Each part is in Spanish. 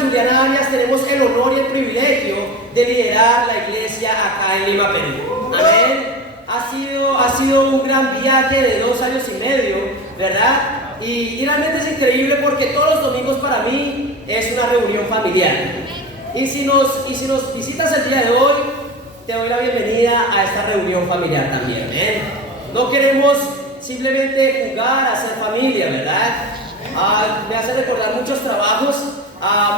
Juliana Arias tenemos el honor y el privilegio de liderar la iglesia acá en Lima, Perú. Amén. Ha sido un gran viaje de 2 años y medio, ¿verdad? Y realmente es increíble porque todos los domingos para mí es una reunión familiar. Y si nos visitas el día de hoy, te doy la bienvenida a esta reunión familiar también. No queremos simplemente jugar a ser familia, ¿verdad? Me hace recordar muchos trabajos,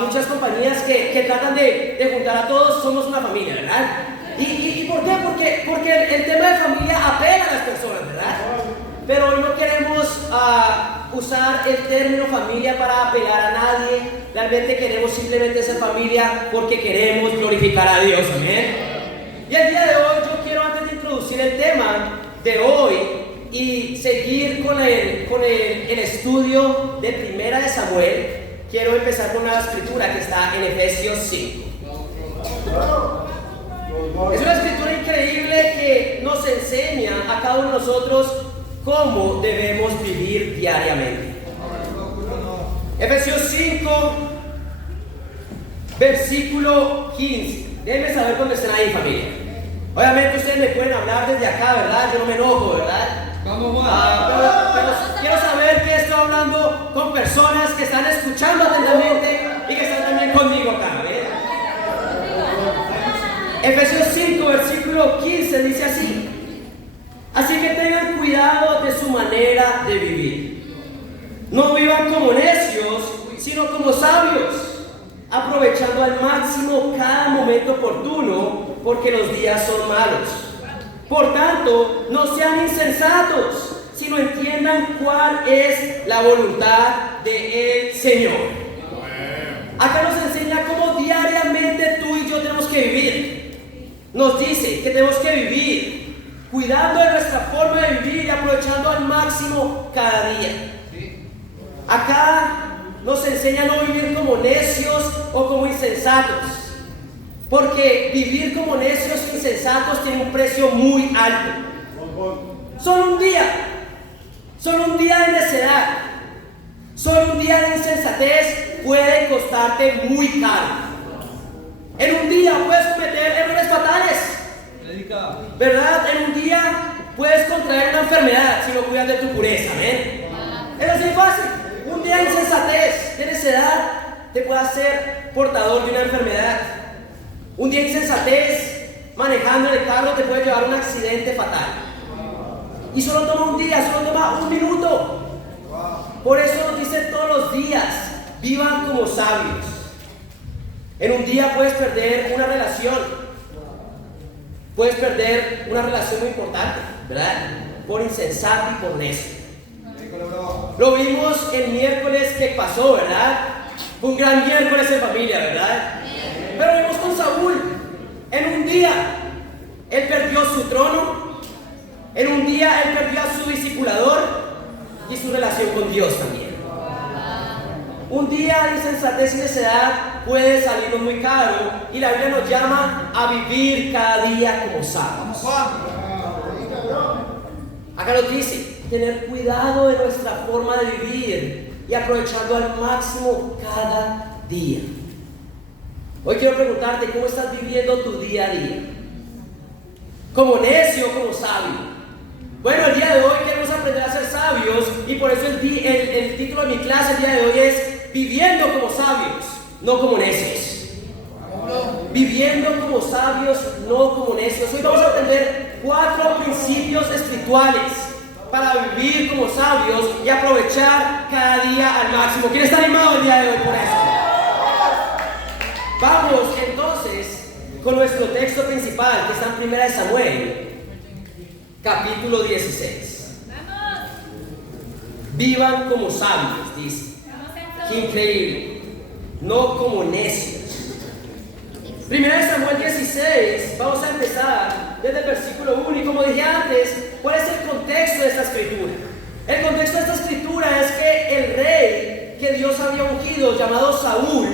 muchas compañías que tratan de juntar a todos, somos una familia, ¿verdad? ¿Y por qué? Porque el tema de familia apela a las personas, ¿verdad? Pero hoy no queremos usar el término familia para apelar a nadie. Realmente queremos simplemente ser familia porque queremos glorificar a Dios, amén. Y el día de hoy yo quiero, antes de introducir el tema de hoy y seguir con el estudio de Primera de Samuel, quiero empezar con una escritura que está en Efesios 5. Es una escritura increíble que nos enseña a cada uno de nosotros cómo debemos vivir diariamente. Efesios 5, versículo 15. Déjenme saber cuándo estén ahí, familia. Obviamente ustedes me pueden hablar desde acá, ¿verdad? Yo no me enojo, ¿verdad? Pero quiero saber que estoy hablando con personas que están escuchando atentamente y que están también conmigo acá, ¿verdad? Efesios 5, versículo 15 dice así: así que tengan cuidado de su manera de vivir. No vivan como necios, sino como sabios, aprovechando al máximo cada momento oportuno, porque los días son malos. Por tanto, no sean insensatos, sino entiendan cuál es la voluntad del Señor. Acá nos enseña cómo diariamente tú y yo tenemos que vivir. Nos dice que tenemos que vivir cuidando de nuestra forma de vivir y aprovechando al máximo cada día. Acá nos enseña a no vivir como necios o como insensatos, porque vivir como necios e insensatos tiene un precio muy alto. Solo un día de necedad, solo un día de insensatez puede costarte muy caro. En un día puedes cometer errores fatales, ¿verdad? En un día puedes contraer una enfermedad si no cuidas de tu pureza, ¿ven? Es así fácil. Un día de insensatez, de necedad, te puede hacer portador de una enfermedad. Un día de insensatez, manejando el carro, te puede llevar a un accidente fatal. Y solo toma un día, solo toma un minuto. Por eso nos dice todos los días: vivan como sabios. En un día puedes perder una relación. Puedes perder una relación muy importante, ¿verdad? Por insensato y por necio. Lo vimos el miércoles que pasó, ¿verdad? Fue un gran miércoles en familia, ¿verdad? Pero vimos con Saúl. En un día él perdió su trono. En un día él perdió a su discipulador y su relación con Dios también. Un día de insensatez y necedad puede salirnos muy caro, y la Biblia nos llama a vivir cada día como sabios. Acá nos dice tener cuidado de nuestra forma de vivir y aprovechando al máximo cada día. Hoy quiero preguntarte: ¿cómo estás viviendo tu día a día? ¿Como necio o como sabio? Bueno, el día de hoy queremos aprender a ser sabios, y por eso el título de mi clase el día de hoy es Viviendo como sabios, no como necios. Viviendo como sabios, no como necios. Hoy vamos a aprender 4 principios espirituales para vivir como sabios y aprovechar cada día al máximo. ¿Quién está animado el día de hoy por eso? Vamos entonces con nuestro texto principal, que está en Primera de Samuel, capítulo 16. Vivan como sabios, dice. ¡Qué increíble! No como necios. Primera de Samuel 16, vamos a empezar desde el versículo 1. Y como dije antes, ¿cuál es el contexto de esta escritura? El contexto de esta escritura es que el rey que Dios había ungido, llamado Saúl,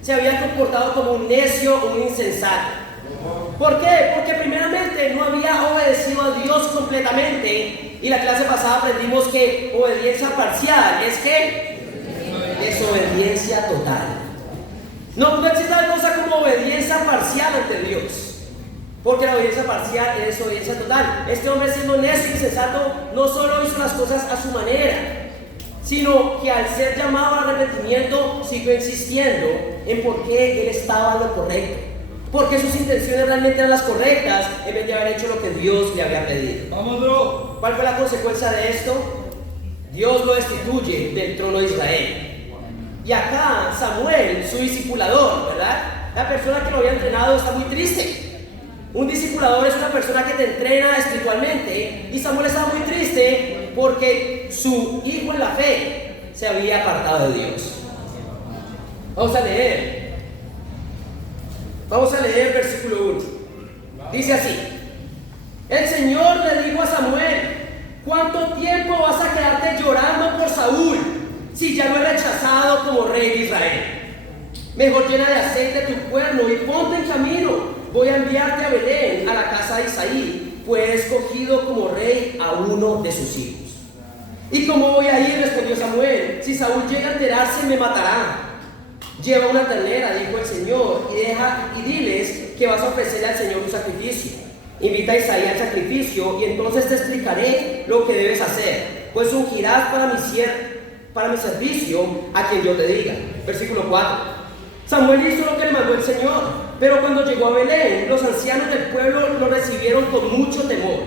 se había comportado como un necio o un insensato. ¿Por qué? Porque primeramente no había obedecido a Dios completamente, y la clase pasada aprendimos que obediencia parcial es que desobediencia total. No existe tal cosa como obediencia parcial ante Dios, porque la obediencia parcial es obediencia total. Este hombre, siendo necio y insensato, no solo hizo las cosas a su manera, sino que al ser llamado al arrepentimiento siguió insistiendo en por qué él estaba en lo correcto, porque sus intenciones realmente eran las correctas en vez de haber hecho lo que Dios le había pedido. Vamos, bro. ¿Cuál fue la consecuencia de esto? Dios lo destituye del trono de Israel. Y acá Samuel, su discipulador, ¿verdad? La persona que lo había entrenado está muy triste. Un discipulador es una persona que te entrena espiritualmente, y Samuel estaba muy triste porque su hijo en la fe se había apartado de Dios. Vamos a leer versículo 1. Dice así: el Señor le dijo a Samuel: ¿cuánto tiempo vas a quedarte llorando por Saúl, si ya lo he rechazado como rey de Israel? Mejor llena de aceite tu cuerno y ponte en camino. Voy a enviarte a Belén, a la casa de Isaí, pues he escogido como rey a uno de sus hijos. ¿Y cómo voy a ir?, respondió Samuel. Si Saúl llega a enterarse, me matará. Lleva una ternera, dijo el Señor, y diles que vas a ofrecerle al Señor un sacrificio. Invita a Isaí al sacrificio, y entonces te explicaré lo que debes hacer, pues ungirás para mi servicio a quien yo te diga. Versículo 4. Samuel hizo lo que le mandó el Señor, pero cuando llegó a Belén, los ancianos del pueblo lo recibieron con mucho temor.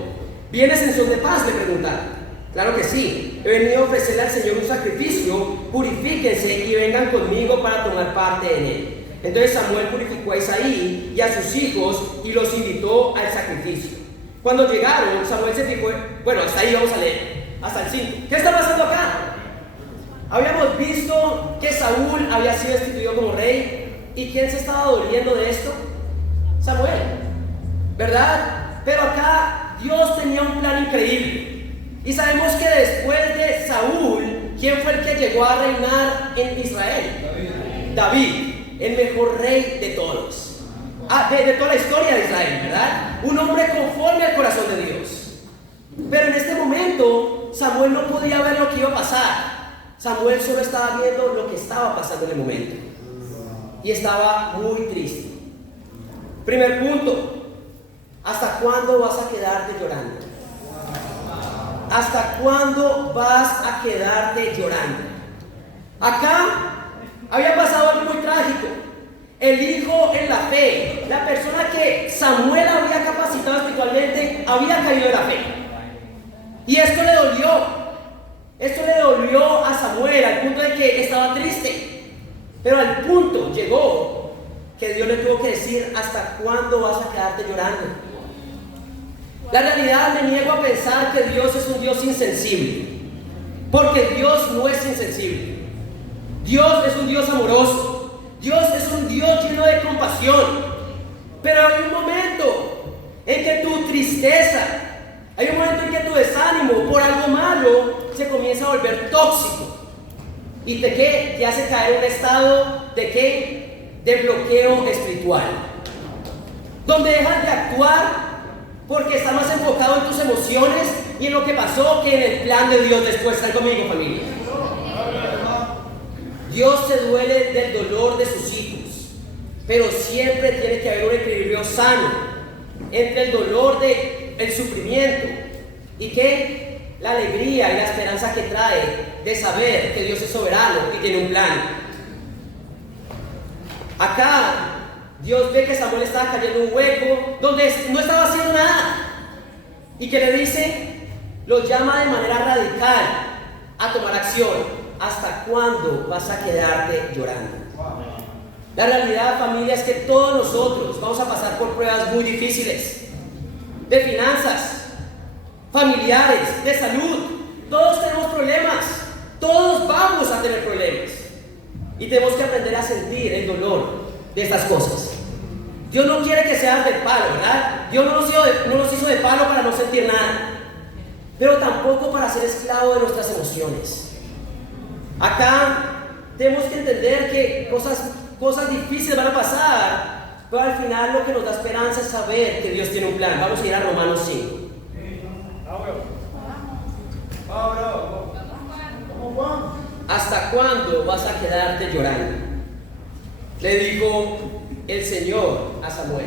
¿Vienes en son de paz?, le preguntaron. Claro que sí, he venido a ofrecerle al Señor un sacrificio. Purifíquense y vengan conmigo para tomar parte en él. Entonces Samuel purificó a Isaí y a sus hijos y los invitó al sacrificio. Cuando llegaron, Samuel se fijó. Bueno, hasta ahí vamos a leer, hasta el 5. ¿Qué está pasando acá? Habíamos visto que Saúl había sido destituido como rey. ¿Y quién se estaba doliendo de esto? Samuel, ¿verdad? Pero acá Dios tenía un plan increíble. Y sabemos que después de Saúl, ¿quién fue el que llegó a reinar en Israel? David, el mejor rey de todos. De toda la historia de Israel, ¿verdad? Un hombre conforme al corazón de Dios. Pero en este momento, Samuel no podía ver lo que iba a pasar. Samuel solo estaba viendo lo que estaba pasando en el momento. Y estaba muy triste. Primer punto: ¿hasta cuándo vas a quedarte llorando? ¿Hasta cuándo vas a quedarte llorando? Acá había pasado algo muy trágico. El hijo en la fe, la persona que Samuel había capacitado espiritualmente, había caído de la fe. Y esto le dolió. Esto le dolió a Samuel al punto de que estaba triste. Pero al punto llegó que Dios le tuvo que decir: ¿hasta cuándo vas a quedarte llorando? La realidad, me niego a pensar que Dios es un Dios insensible, porque Dios no es insensible. Dios es un Dios amoroso. Dios es un Dios lleno de compasión. Pero hay un momento en que tu tristeza, hay un momento en que tu desánimo por algo malo se comienza a volver tóxico. ¿Y de qué? Te hace caer en un estado de ¿qué? De bloqueo espiritual, donde dejas de actuar porque estás más enfocado en tus emociones y en lo que pasó que en el plan de Dios después. ¿Están conmigo, familia? Dios se duele del dolor de sus hijos, pero siempre tiene que haber un equilibrio sano entre el dolor del sufrimiento y ¿qué? La alegría y la esperanza que trae de saber que Dios es soberano y tiene un plan. Acá Dios ve que Samuel estaba cayendo en un hueco donde no estaba haciendo nada. ¿Y qué le dice? Lo llama de manera radical a tomar acción. ¿Hasta cuándo vas a quedarte llorando? La realidad, familia, es que todos nosotros vamos a pasar por pruebas muy difíciles. De finanzas, familiares, de salud. Todos tenemos problemas. Todos vamos a tener problemas. Y tenemos que aprender a sentir el dolor de estas cosas. Dios no quiere que seas de palo, ¿verdad? Dios no nos hizo de palo para no sentir nada, pero tampoco para ser esclavo de nuestras emociones. Acá tenemos que entender que cosas difíciles van a pasar, pero al final lo que nos da esperanza es saber que Dios tiene un plan. Vamos a ir a Romanos 5. ¿Hasta cuándo vas a quedarte llorando? le dijo el Señor a Samuel.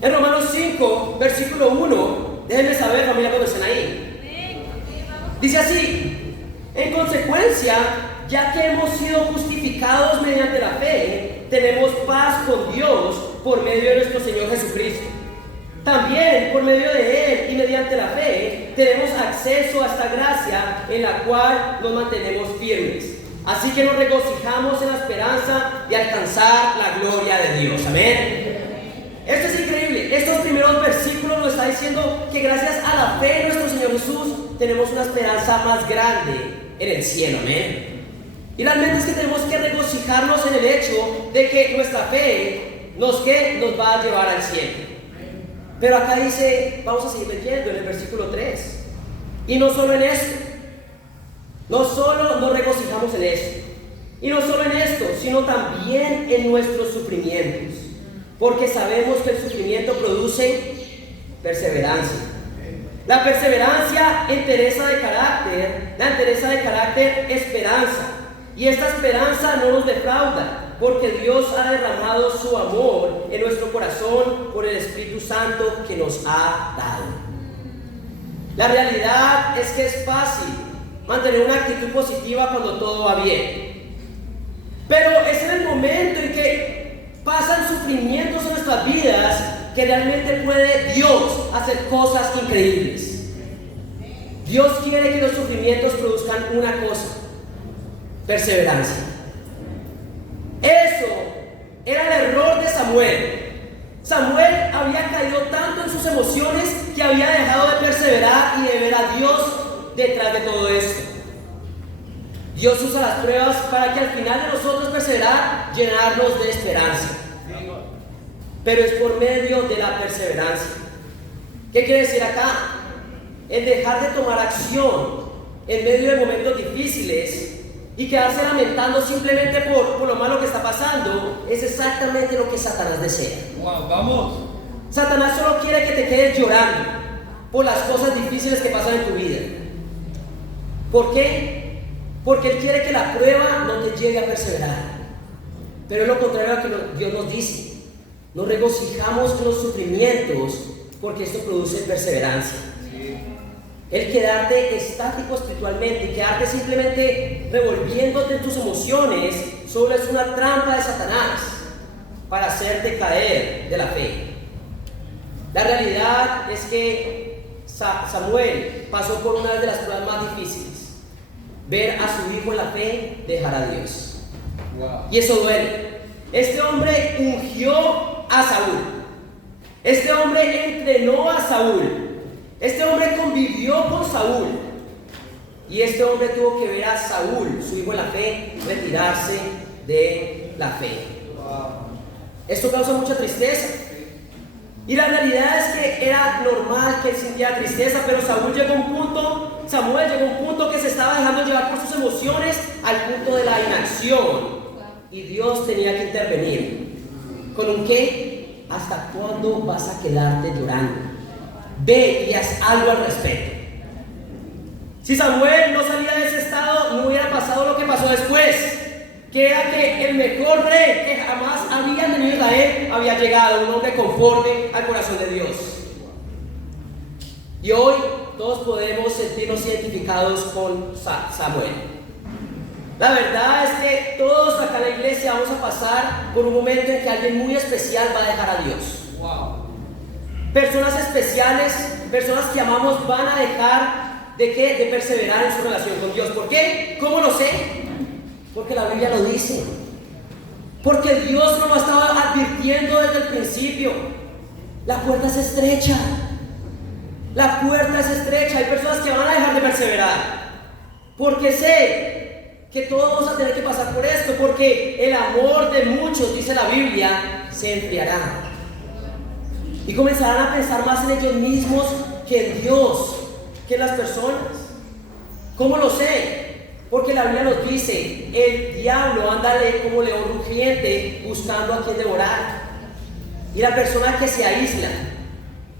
En Romanos 5, versículo 1, déjenme saber, familia, cuando estén ahí. Dice así: en consecuencia, ya que hemos sido justificados mediante la fe, tenemos paz con Dios por medio de nuestro Señor Jesucristo. También por medio de Él y mediante la fe tenemos acceso a esta gracia en la cual nos mantenemos firmes. Así que nos regocijamos en la esperanza de alcanzar la gloria de Dios. Amén. Esto es increíble. Estos primeros versículos nos está diciendo que gracias a la fe en nuestro Señor Jesús tenemos una esperanza más grande en el cielo. Amén. Y realmente es que tenemos que regocijarnos en el hecho de que nuestra fe nos va a llevar al cielo. Pero acá dice, vamos a seguir leyendo en el versículo 3. Y no solo en esto, no solo nos regocijamos en esto, y no solo en esto, sino también en nuestros sufrimientos, porque sabemos que el sufrimiento produce perseverancia. La perseverancia, entereza de carácter, la entereza de carácter, esperanza. Y esta esperanza no nos defrauda, porque Dios ha derramado su amor en nuestro corazón por el Espíritu Santo que nos ha dado. La realidad es que es fácil mantener una actitud positiva cuando todo va bien. Pero es en el momento en que pasan sufrimientos en nuestras vidas que realmente puede Dios hacer cosas increíbles. Dios quiere que los sufrimientos produzcan una cosa: perseverancia. Eso era el error de Samuel. Samuel había caído tanto en sus emociones que había dejado de perseverar y de ver a Dios detrás de todo esto. Dios usa las pruebas para que al final de nosotros perseverar, llenarnos de esperanza. Pero es por medio de la perseverancia. ¿Qué quiere decir acá? El dejar de tomar acción en medio de momentos difíciles y quedarse lamentando simplemente por lo malo que está pasando es exactamente lo que Satanás desea. Wow, vamos. Satanás solo quiere que te quedes llorando por las cosas difíciles que pasan en tu vida. ¿Por qué? Porque él quiere que la prueba no te llegue a perseverar. Pero es lo contrario a lo que Dios nos dice. Nos regocijamos con los sufrimientos porque esto produce perseverancia. El quedarte estático espiritualmente, quedarte simplemente revolviéndote en tus emociones, solo es una trampa de Satanás para hacerte caer de la fe. La realidad es que Samuel pasó por una de las pruebas más difíciles: ver a su hijo en la fe dejar a Dios. Wow. Y eso duele. Este hombre ungió a Saúl. Este hombre entrenó a Saúl. Este hombre convivió con Saúl. Y este hombre tuvo que ver a Saúl, su hijo en la fe, retirarse de la fe. Esto causa mucha tristeza. Y la realidad es que era normal que él sintiera tristeza, pero Samuel llegó a un punto que se estaba dejando llevar por sus emociones al punto de la inacción. Y Dios tenía que intervenir. ¿Con un qué? ¿Hasta cuándo vas a quedarte llorando? Ve y haz algo al respecto. Si Samuel no salía de ese estado, no hubiera pasado lo que pasó después, que era que el mejor rey que jamás había tenido Israel había llegado, un hombre conforme al corazón de Dios. Y hoy todos podemos sentirnos identificados con Samuel. La verdad es que todos acá en la iglesia vamos a pasar por un momento en que alguien muy especial va a dejar a Dios. Wow. Personas especiales, personas que amamos, van a dejar de perseverar en su relación con Dios. ¿Por qué? ¿Cómo lo sé? Porque la Biblia lo dice. Porque Dios nos lo estaba advirtiendo desde el principio. La puerta es estrecha. La puerta es estrecha. Hay personas que van a dejar de perseverar. Porque sé que todos vamos a tener que pasar por esto. Porque el amor de muchos, dice la Biblia, se enfriará. Y comenzarán a pensar más en ellos mismos que en Dios, que en las personas. ¿Cómo lo sé? Porque la Biblia nos dice: el diablo anda como león rugiente buscando a quien devorar. Y la persona que se aísla,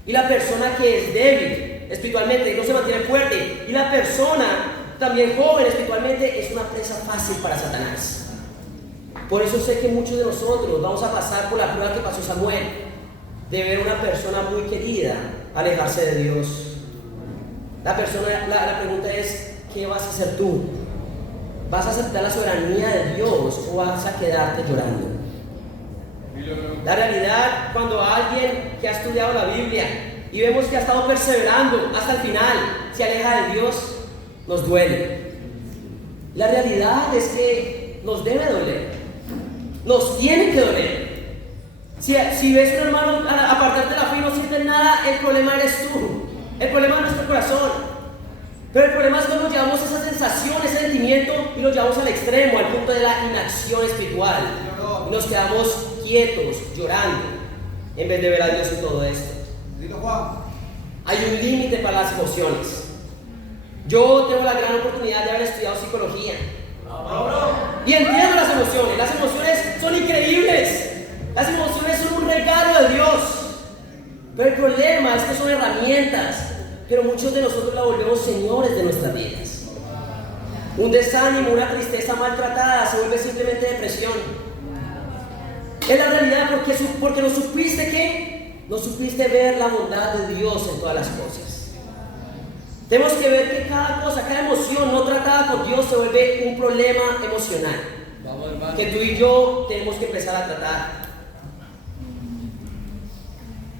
y la persona que es débil espiritualmente, no se mantiene fuerte, y la persona también joven espiritualmente, es una presa fácil para Satanás. Por eso sé que muchos de nosotros vamos a pasar por la prueba que pasó Samuel, de ver a una persona muy querida alejarse de Dios. La pregunta es, ¿qué vas a hacer tú? ¿Vas a aceptar la soberanía de Dios o vas a quedarte llorando? La realidad, cuando alguien que ha estudiado la Biblia y vemos que ha estado perseverando hasta el final se aleja de Dios, nos duele. La realidad es que nos debe doler, nos tiene que doler. Si ves a un hermano apartarte de la fe y no sientes nada, el problema eres tú, el problema es nuestro corazón. Pero el problema es que nos llevamos esa sensación, ese sentimiento y lo llevamos al extremo, al punto de la inacción espiritual. Y nos quedamos quietos, llorando, en vez de ver a Dios en todo esto. Hay un límite para las emociones. Yo tengo la gran oportunidad de haber estudiado psicología. Y entiendo las emociones. Las emociones son increíbles. Las emociones son un regalo de Dios. Pero el problema es que son herramientas. Pero muchos de nosotros la volvemos señores de nuestras vidas. Un desánimo, una tristeza maltratada se vuelve simplemente depresión. Es la realidad porque no supiste ¿qué? No supiste ver la bondad de Dios en todas las cosas. Tenemos que ver que cada cosa, cada emoción no tratada por Dios se vuelve un problema emocional. Que tú y yo tenemos que empezar a tratar.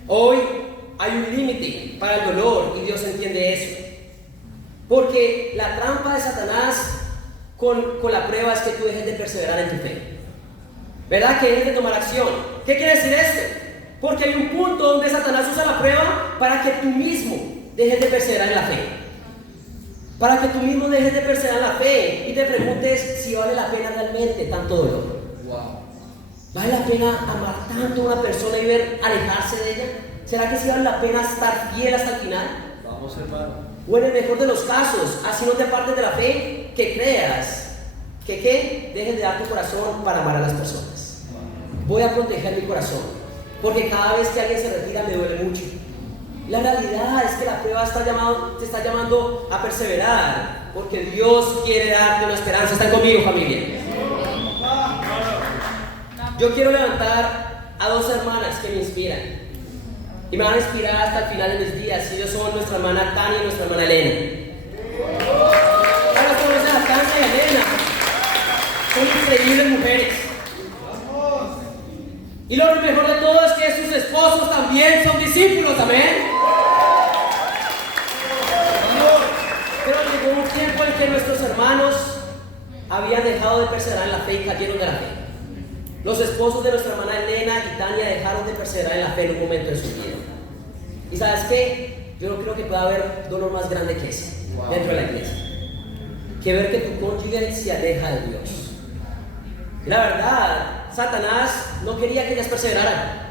Hoy hay un límite para el dolor y Dios entiende eso. Porque la trampa de Satanás con la prueba es que tú dejes de perseverar en tu fe. ¿Verdad? Que dejes de tomar acción. ¿Qué quiere decir esto? Porque hay un punto donde Satanás usa la prueba para que tú mismo dejes de perseverar en la fe. Para que tú mismo dejes de perseverar en la fe y te preguntes si vale la pena realmente tanto dolor. ¿Vale la pena amar tanto a una persona y ver alejarse de ella? ¿Será que sí vale la pena estar fiel hasta el final? Vamos, hermano. O en el mejor de los casos, así no te apartes de la fe, que creas que dejes de dar tu corazón para amar a las personas. Voy a proteger mi corazón, porque cada vez que alguien se retira me duele mucho. La realidad es que la prueba te está llamando a perseverar, porque Dios quiere darte una esperanza. ¿Están conmigo, familia? Yo quiero levantar a dos hermanas que me inspiran y me van a inspirar hasta el final de mis días. Ellos son nuestra hermana Tania y nuestra hermana Elena. Ahora conocen a Tania y Elena. Son increíbles mujeres. Y lo mejor de todo es que sus esposos también son discípulos, amén. Pero llegó un tiempo en que nuestros hermanos habían dejado de perseverar en la fe y cayeron de la fe. Los esposos de nuestra hermana Elena y Tania dejaron de perseverar en la fe en un momento de su vida. ¿Y sabes qué? Yo no creo que pueda haber dolor más grande que ese dentro de la iglesia. Que ver que tu cónyuge se aleja de Dios. Y la verdad, Satanás no quería que ellas perseveraran.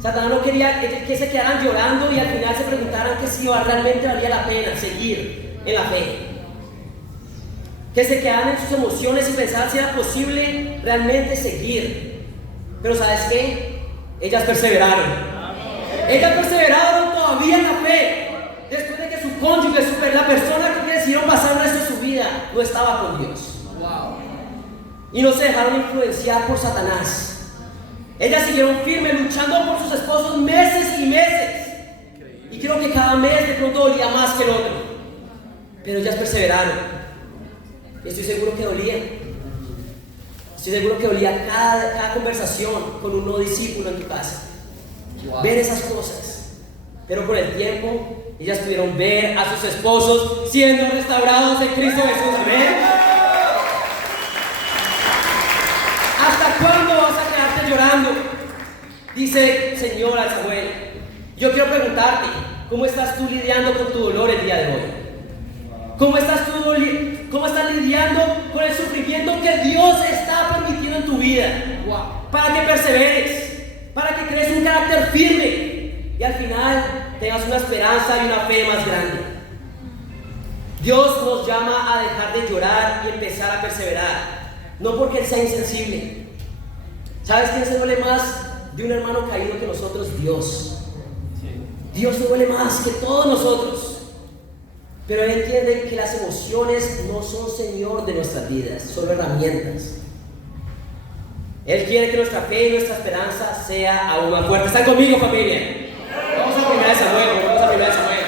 Satanás no quería que se quedaran llorando y al final se preguntaran que si realmente valía la pena seguir en la fe. Que se quedaran en sus emociones y pensaran si era posible realmente seguir. Pero ¿sabes qué? Ellas perseveraron. Ellas perseveraron todavía en la fe. Después de que su cónyuge, la persona que decidieron pasar el resto de su vida, no estaba con Dios. Y no se dejaron influenciar por Satanás. Ellas siguieron firmes, luchando por sus esposos meses y meses. Y creo que cada mes de pronto dolía más que el otro. Pero ellas perseveraron. Estoy seguro que dolía. Estoy seguro que dolía cada conversación con un nuevo discípulo en tu casa. Ver esas cosas. Pero con el tiempo, ellas pudieron ver a sus esposos siendo restaurados en Cristo Jesús. Amén. ¿Hasta cuándo vas a quedarte llorando? Dice el Señor a Samuel. Yo quiero preguntarte, ¿cómo estás tú lidiando con tu dolor el día de hoy? ¿Cómo estás lidiando con el sufrimiento que Dios está permitiendo en tu vida? Para que perseveres, para que crees un carácter firme y al final tengas una esperanza y una fe más grande. Dios nos llama a dejar de llorar y empezar a perseverar. No porque Él sea insensible. ¿Sabes quién se duele más de un hermano caído que nosotros? Dios. Dios se duele más que todos nosotros. Pero Él entiende que las emociones no son Señor de nuestras vidas, son herramientas. Él quiere que nuestra fe y nuestra esperanza sea aún más fuerte. ¿Están conmigo, familia? Vamos a 1 Samuel, vamos a 1 Samuel.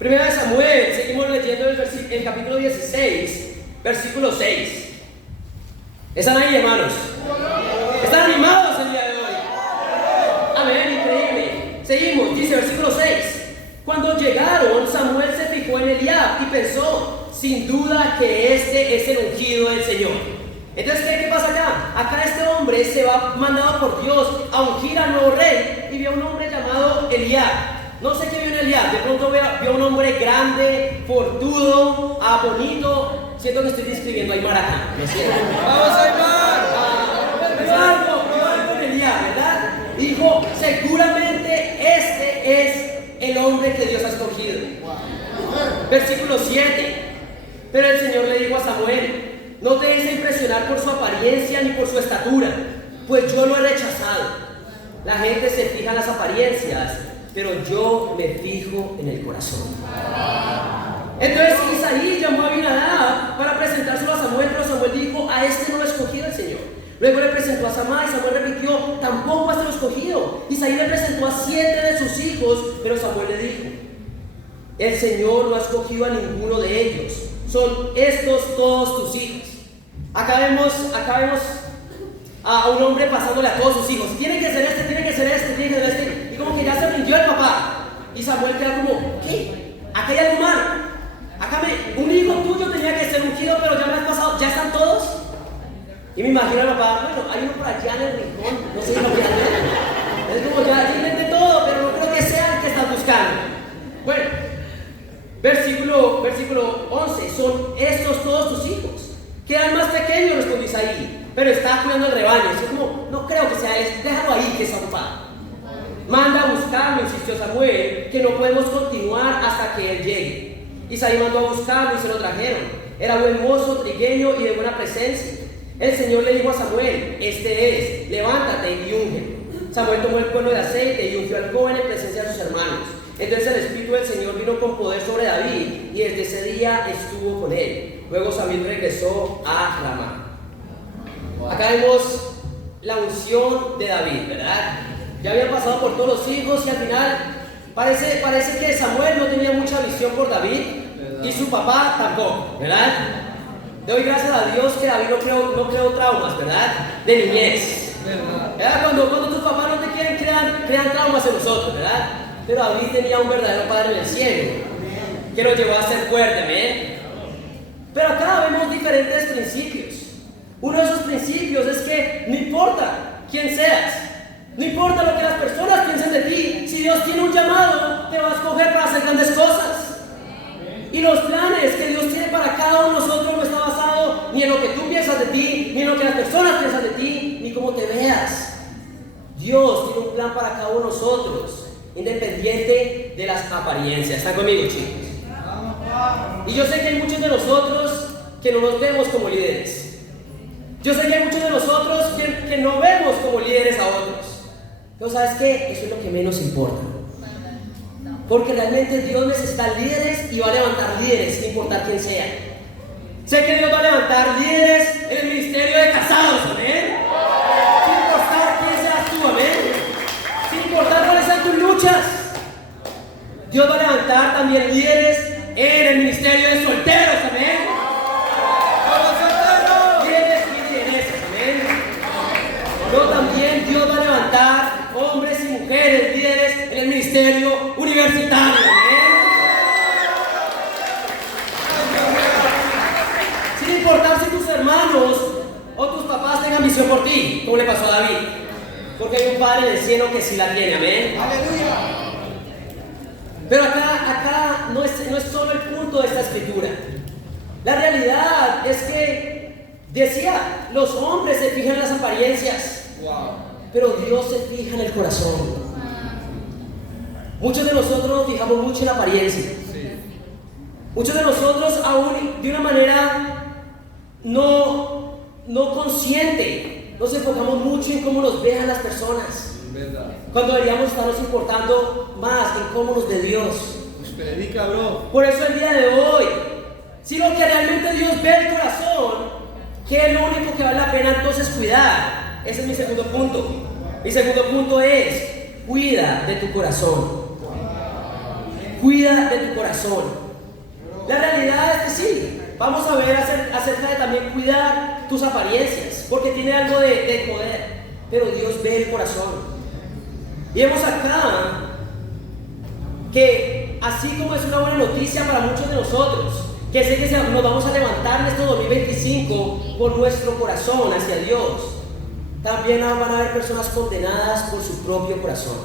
1 Samuel, seguimos leyendo el capítulo 16, versículo 6. ¿Están ahí, hermanos? ¿Están animados el día de hoy? Amén, increíble. Seguimos, dice versículo 6. Cuando llegaron, Samuel se fijó en Eliab y pensó, sin duda que este es el ungido del Señor. Entonces, ¿qué pasa acá? Acá este hombre se va mandado por Dios a ungir al nuevo rey y vio a un hombre llamado Eliab. No sé qué vio en Eliab, de pronto vio a un hombre grande, fortudo, bonito. Siento que estoy describiendo a Aymar. ¿Me siento? ¡Vamos a Aymar! Vio algo en Eliab, ¿verdad? Y dijo, seguramente este es el hombre que Dios ha escogido. Versículo 7. Pero el Señor le dijo a Samuel, no te dejes impresionar por su apariencia ni por su estatura, pues yo lo he rechazado. La gente se fija en las apariencias, pero yo me fijo en el corazón. Entonces Isaí llamó a Abinadab para presentárselo a Samuel, pero Samuel dijo, a este no lo ha escogido el Señor. Luego le presentó a Samá y Samuel repitió, tampoco a este lo ha escogido. Isaí le presentó a 7 de sus hijos, pero Samuel le dijo, el Señor no ha escogido a ninguno de ellos. Son estos todos tus hijos. Acá vemos a un hombre pasándole a todos sus hijos. Tiene que ser este, tiene que ser este, tiene que ser este. Y como que ya se rindió el papá. Y Samuel queda como, ¿qué? Acá hay algo malo. Un hijo tuyo tenía que ser ungido, pero ya me has pasado, ¿ya están todos? Y me imagino al papá, bueno, hay uno por allá en el rincón, no sé si lo voy a hacer. Es como ya intenté todo, pero no creo que sea el que estás buscando. Bueno, versículo 11, son estos todos tus hijos. Queda el más pequeño, respondió Isaí, pero está cuidando el rebaño. Es como, no creo que sea él, déjalo ahí que está ocupado. Manda a buscarlo, insistió Samuel, que no podemos continuar hasta que él llegue. Isaí mandó a buscarlo y se lo trajeron. Era buen mozo, trigueño y de buena presencia. El Señor le dijo a Samuel, este es, levántate y unge. Samuel tomó el cuerno de aceite y ungió al joven en presencia de sus hermanos. Entonces el Espíritu del Señor vino con poder sobre David y desde ese día estuvo con él. Luego Samuel regresó a Ramá. Acá vemos la unción de David, ¿verdad? Ya habían pasado por todos los hijos y al final parece que Samuel no tenía mucha visión por David y su papá tampoco, ¿verdad? Doy gracias a Dios que David no creó traumas, ¿verdad? De niñez. ¿Verdad? Cuando tus papás no te quieren, crean traumas en nosotros, ¿verdad? Pero David tenía un verdadero padre en el cielo que lo llevó a ser fuerte, ¿ven? Pero acá vemos diferentes principios. Uno de esos principios es que no importa quién seas, no importa lo que las personas piensen de ti, si Dios tiene un llamado, te va a escoger para hacer grandes cosas. Y los planes que Dios tiene para cada uno de nosotros no está basado ni en lo que tú piensas de ti, ni en lo que las personas piensan de ti, ni cómo te veas. Dios tiene un plan para cada uno de nosotros, independiente de las apariencias. ¿Están conmigo, chicos? Y yo sé que hay muchos de nosotros que no nos vemos como líderes. Yo sé que hay muchos de nosotros que no vemos como líderes a otros. Pero ¿sabes qué? Eso es lo que menos importa. Porque realmente Dios necesita líderes y va a levantar líderes sin importar quién sea. Sé que Dios va a levantar líderes en el ministerio de casados, amén. Sin importar quién seas tú, amén. Sin importar cuáles sean tus luchas. Dios va a levantar también líderes en el ministerio de solteros, amén. Líderes y lideresas, amén. Pero también Dios va a levantar hombres y mujeres líderes en el ministerio universitario, amén. Sin importar si tus hermanos o tus papás tengan visión por ti, como le pasó a David, porque hay un Padre en el cielo que sí la tiene, amén. Aleluya. Pero acá no es solo el punto de esta escritura. La realidad es que decía, los hombres se fijan en las apariencias, pero Dios se fija en el corazón. Muchos de nosotros nos fijamos mucho en la apariencia. Muchos de nosotros aún de una manera no consciente nos enfocamos mucho en cómo nos vean las personas. Cuando deberíamos estarnos importando más en cómo nos ve Dios. Predica, bro. Por eso el día de hoy, si lo que realmente Dios ve el corazón, ¿Qué es lo único que vale la pena entonces cuidar? Ese es mi segundo punto. Mi segundo punto es: cuida de tu corazón. Cuida de tu corazón. La realidad es que sí, vamos a ver acerca de también cuidar tus apariencias, porque tiene algo de poder, pero Dios ve el corazón. Y vemos acá que así como es una buena noticia para muchos de nosotros, que sé que nos vamos a levantar en este 2025 con nuestro corazón hacia Dios, también van a haber personas condenadas por su propio corazón.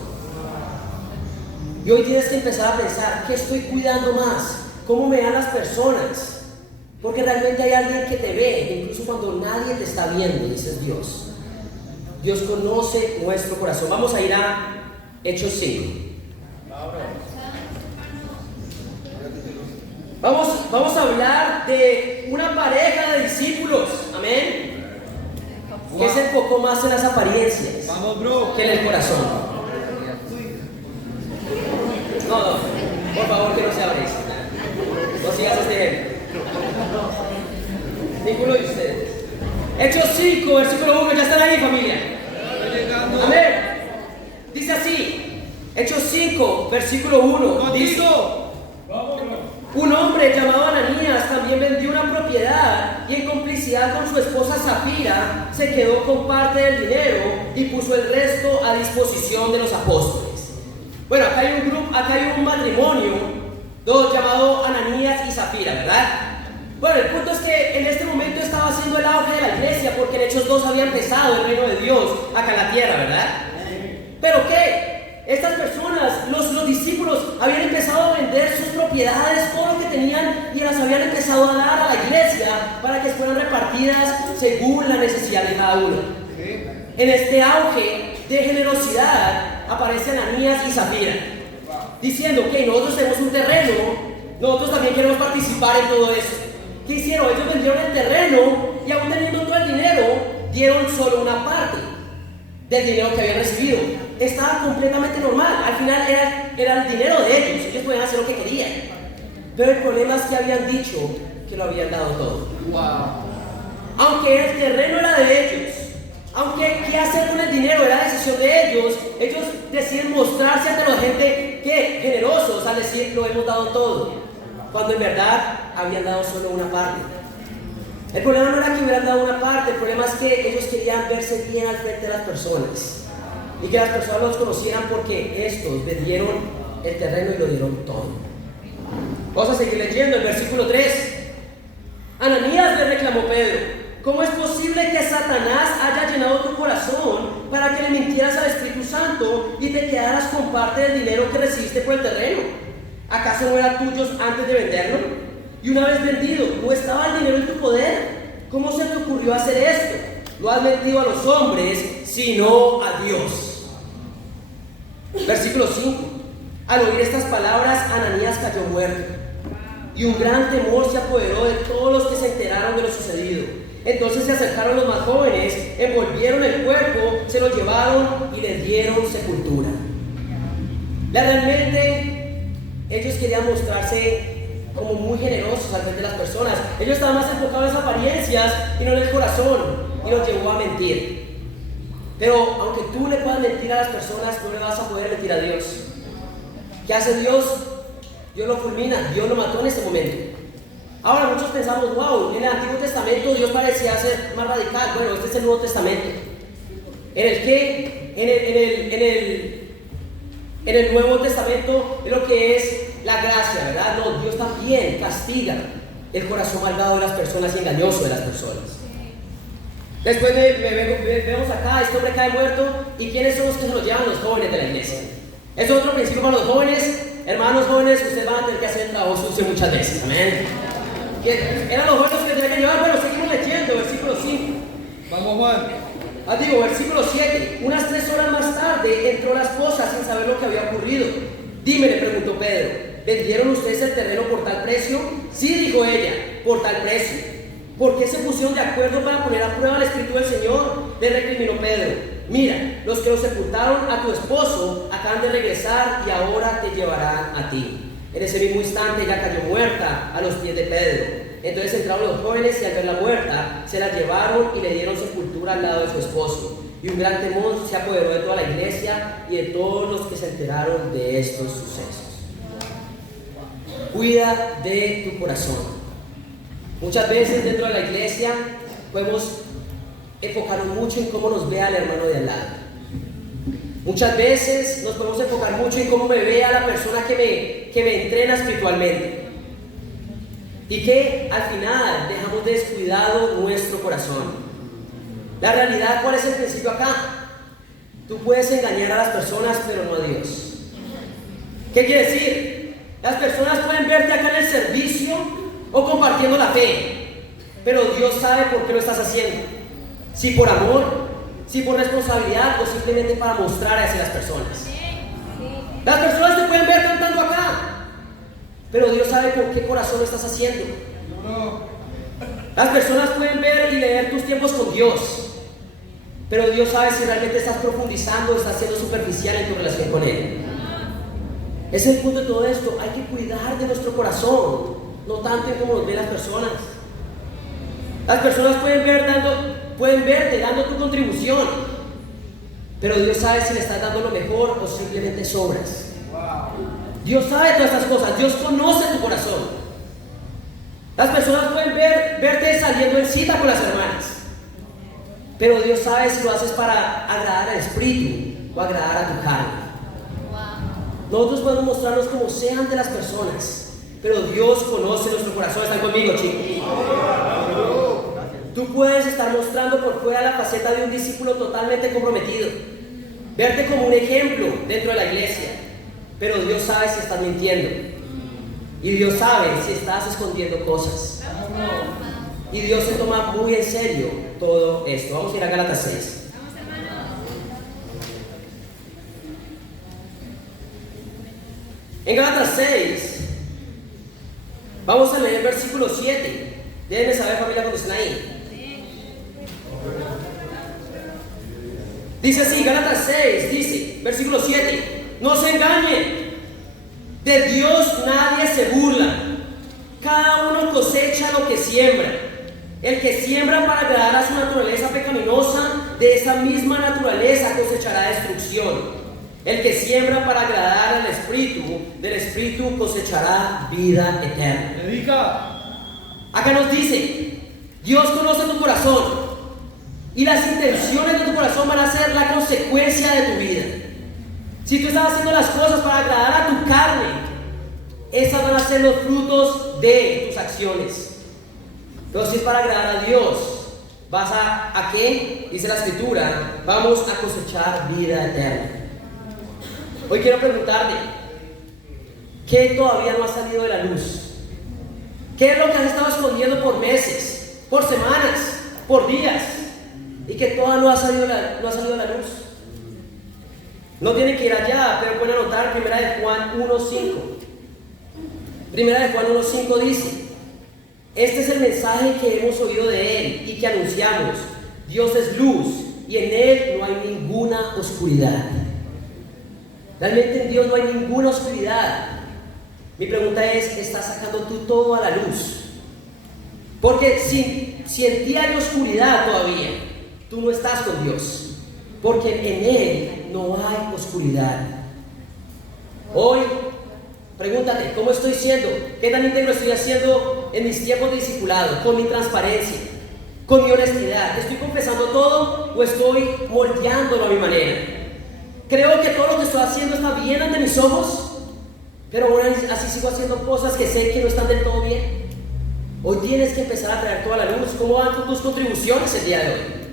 Y hoy tienes que empezar a pensar: ¿qué estoy cuidando más? ¿Cómo me dan las personas? Porque realmente hay alguien que te ve, incluso cuando nadie te está viendo, dices Dios. Dios conoce nuestro corazón. Vamos a ir a Hechos 5. Vamos a hablar de una pareja de discípulos, amén, que se enfocó más en las apariencias que en el corazón. No, por favor, que no se abres. No sigas este ejemplo. Ninguno de ustedes. Hechos 5, versículo 1, ya están ahí, familia. Amén. Dice así, Hechos 5, versículo 1. Dice: un hombre llamado Ananías también vendió una propiedad y en complicidad con su esposa Zafira se quedó con parte del dinero y puso el resto a disposición de los apóstoles. Bueno, acá hay un matrimonio llamado Ananías y Zafira, ¿verdad? Bueno, el punto es que en este momento estaba haciendo el auge de la iglesia, porque en Hechos 2 había empezado el reino de Dios acá en la tierra, ¿verdad? ¿Pero qué? Estas personas, los discípulos, habían empezado a vender sus propiedades, todo lo que tenían, y las habían empezado a dar a la iglesia para que fueran repartidas según la necesidad de cada uno. En este auge de generosidad aparecen Ananías y Zafira, diciendo que nosotros tenemos un terreno, nosotros también queremos participar en todo eso. ¿Qué hicieron? Ellos vendieron el terreno y, aún teniendo todo el dinero, dieron solo una parte del dinero que habían recibido. Estaba completamente normal. Al final era el dinero de ellos podían hacer lo que querían. Pero el problema es que habían dicho que lo habían dado todo. Aunque el terreno era de ellos, aunque qué hacer con el dinero era decisión de ellos deciden mostrarse ante la gente que generosos al decir: lo hemos dado todo, cuando en verdad habían dado solo una parte. El problema no era que hubieran dado una parte, el problema es que ellos querían verse bien al frente de las personas y que las personas los conocieran, porque estos vendieron el terreno y lo dieron todo. Vamos a seguir leyendo el versículo 3. Ananías le reclamó Pedro: ¿cómo es posible que Satanás haya llenado tu corazón para que le mintieras al Espíritu Santo y te quedaras con parte del dinero que recibiste por el terreno? ¿Acaso no eran tuyos antes de venderlo? Y una vez vendido, ¿no estaba el dinero en tu poder? ¿Cómo se te ocurrió hacer esto? No has mentido a los hombres, sino a Dios. Versículo 5. Al oír estas palabras, Ananías cayó muerto, y un gran temor se apoderó de todos los que se enteraron de lo sucedido. Entonces se acercaron los más jóvenes, envolvieron el cuerpo, se lo llevaron y le dieron sepultura. Realmente ellos querían mostrarse como muy generosos al frente de las personas. Ellos estaban más enfocados en las apariencias y no en el corazón, y los llevó a mentir. Pero aunque tú le puedas mentir a las personas, no le vas a poder mentir a Dios. ¿Qué hace Dios? Dios lo fulmina, Dios lo mató en este momento. Ahora muchos pensamos: wow, en el Antiguo Testamento Dios parecía ser más radical. Bueno, este es el Nuevo Testamento, en el que en el Nuevo Testamento es lo que es la gracia, ¿verdad? No, Dios también castiga el corazón malvado de las personas y engañoso de las personas. Después vemos acá, este hombre cae muerto, y ¿quiénes son los que se los llevan? Los jóvenes de la iglesia. Es otro principio para los jóvenes. Hermanos jóvenes, ustedes van a tener que hacer el trabajo sucio muchas veces, amén. Eran los jóvenes que tenían que llevar. Bueno, seguimos leyendo, versículo 5. Vamos, Juan. Versículo 7. Unas 3 horas más tarde entró la esposa sin saber lo que había ocurrido. Dime, le preguntó Pedro, ¿vendieron ustedes el terreno por tal precio? Sí, dijo ella, por tal precio. ¿Por qué se pusieron de acuerdo para poner a prueba el Espíritu del Señor? Le recriminó Pedro. Mira, los que lo sepultaron a tu esposo acaban de regresar y ahora te llevarán a ti. En ese mismo instante ella cayó muerta a los pies de Pedro. Entonces entraron los jóvenes y al verla muerta, se la llevaron y le dieron sepultura al lado de su esposo. Y un gran temor se apoderó de toda la iglesia y de todos los que se enteraron de estos sucesos. Cuida de tu corazón. Muchas veces dentro de la iglesia podemos enfocarnos mucho en cómo nos vea el hermano de al lado. Muchas veces nos podemos enfocar mucho en cómo me vea la persona que me entrena espiritualmente. Y que al final dejamos descuidado nuestro corazón. La realidad, ¿cuál es el principio acá? Tú puedes engañar a las personas, pero no a Dios. ¿Qué quiere decir? Las personas pueden verte acá en el servicio o compartiendo la fe, pero Dios sabe por qué lo estás haciendo. Si por amor, si por responsabilidad o simplemente para mostrar hacia las personas. Las personas te pueden ver cantando acá, pero Dios sabe por qué corazón lo estás haciendo. Las personas pueden ver y leer tus tiempos con Dios, pero Dios sabe si realmente estás profundizando o estás siendo superficial en tu relación con Él. Ese es el punto de todo esto. Hay que cuidar de nuestro corazón, no tanto en cómo nos ven las personas. Las personas pueden verte dando tu contribución, pero Dios sabe si le estás dando lo mejor o simplemente sobras. Dios sabe todas estas cosas. Dios conoce tu corazón. Las personas pueden verte saliendo en cita con las hermanas, pero Dios sabe si lo haces para agradar al espíritu o agradar a tu carne. Nosotros podemos mostrarnos como sean de las personas, pero Dios conoce nuestro corazón. ¿Están conmigo, chicos? Tú puedes estar mostrando por fuera la faceta de un discípulo totalmente comprometido, verte como un ejemplo dentro de la iglesia, pero Dios sabe si estás mintiendo. Y Dios sabe si estás escondiendo cosas. Y Dios se toma muy en serio todo esto. Vamos a ir a Gálatas 6. En Gálatas 6, vamos a leer el versículo 7. Déjenme saber, familia, cuando estén ahí. Dice así, Gálatas 6, dice, versículo 7. No se engañen. De Dios nadie se burla. Cada uno cosecha lo que siembra. El que siembra para agradar a su naturaleza pecaminosa, de esa misma naturaleza cosechará destrucción. El que siembra para agradar al Espíritu, del Espíritu cosechará vida eterna. Predica. Acá nos dice, Dios conoce tu corazón y las intenciones de tu corazón van a ser la consecuencia de tu vida. Si tú estás haciendo las cosas para agradar a tu carne, esas van a ser los frutos de tus acciones. Pero si es para agradar a Dios, vas ¿a qué? Dice la Escritura, vamos a cosechar vida eterna. Hoy quiero preguntarte, ¿qué todavía no ha salido de la luz? ¿Qué es lo que has estado escondiendo por meses, por semanas, por días, y que todavía no ha salido de la luz? No tiene que ir allá, pero pueden anotar Primera de Juan 1:5. Primera de Juan 1:5 dice: este es el mensaje que hemos oído de Él y que anunciamos. Dios es luz y en Él no hay ninguna oscuridad. Realmente en Dios no hay ninguna oscuridad. Mi pregunta es, ¿estás sacando tú todo a la luz? Porque si en ti hay oscuridad todavía, tú no estás con Dios. Porque en Él no hay oscuridad. Hoy, pregúntate, ¿cómo estoy siendo? ¿Qué tan íntegro estoy haciendo en mis tiempos de discipulado? Con mi transparencia, con mi honestidad. ¿Estoy confesando todo o estoy moldeándolo a mi manera? Creo que todo lo que estoy haciendo está bien ante mis ojos, pero aún así sigo haciendo cosas que sé que no están del todo bien. Hoy tienes que empezar a traer toda la luz. ¿Cómo van tus contribuciones el día de hoy?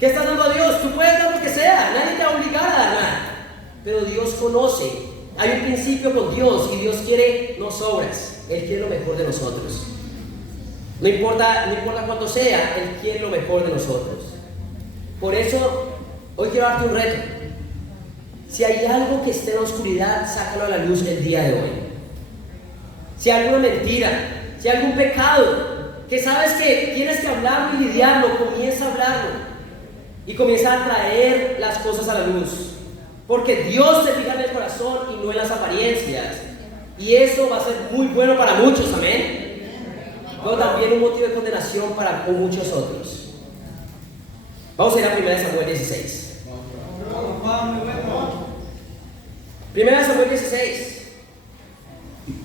¿Qué estás dando a Dios? Tú puedes dar lo que sea, nadie te va a obligar a dar nada, pero Dios conoce. Hay un principio con Dios y Dios quiere no sobras. Él quiere lo mejor de nosotros. No importa cuánto sea, Él quiere lo mejor de nosotros. Por eso, hoy quiero darte un reto. Si hay algo que esté en la oscuridad, sácalo a la luz el día de hoy. Si hay alguna mentira, si hay algún pecado que sabes que tienes que hablarlo y lidiarlo, comienza a hablarlo y comienza a traer las cosas a la luz. Porque Dios se fija en el corazón y no en las apariencias. Y eso va a ser muy bueno para muchos, amén. pero también un motivo de condenación para muchos otros. Vamos a ir a 1 Samuel 16. 1 Samuel 16.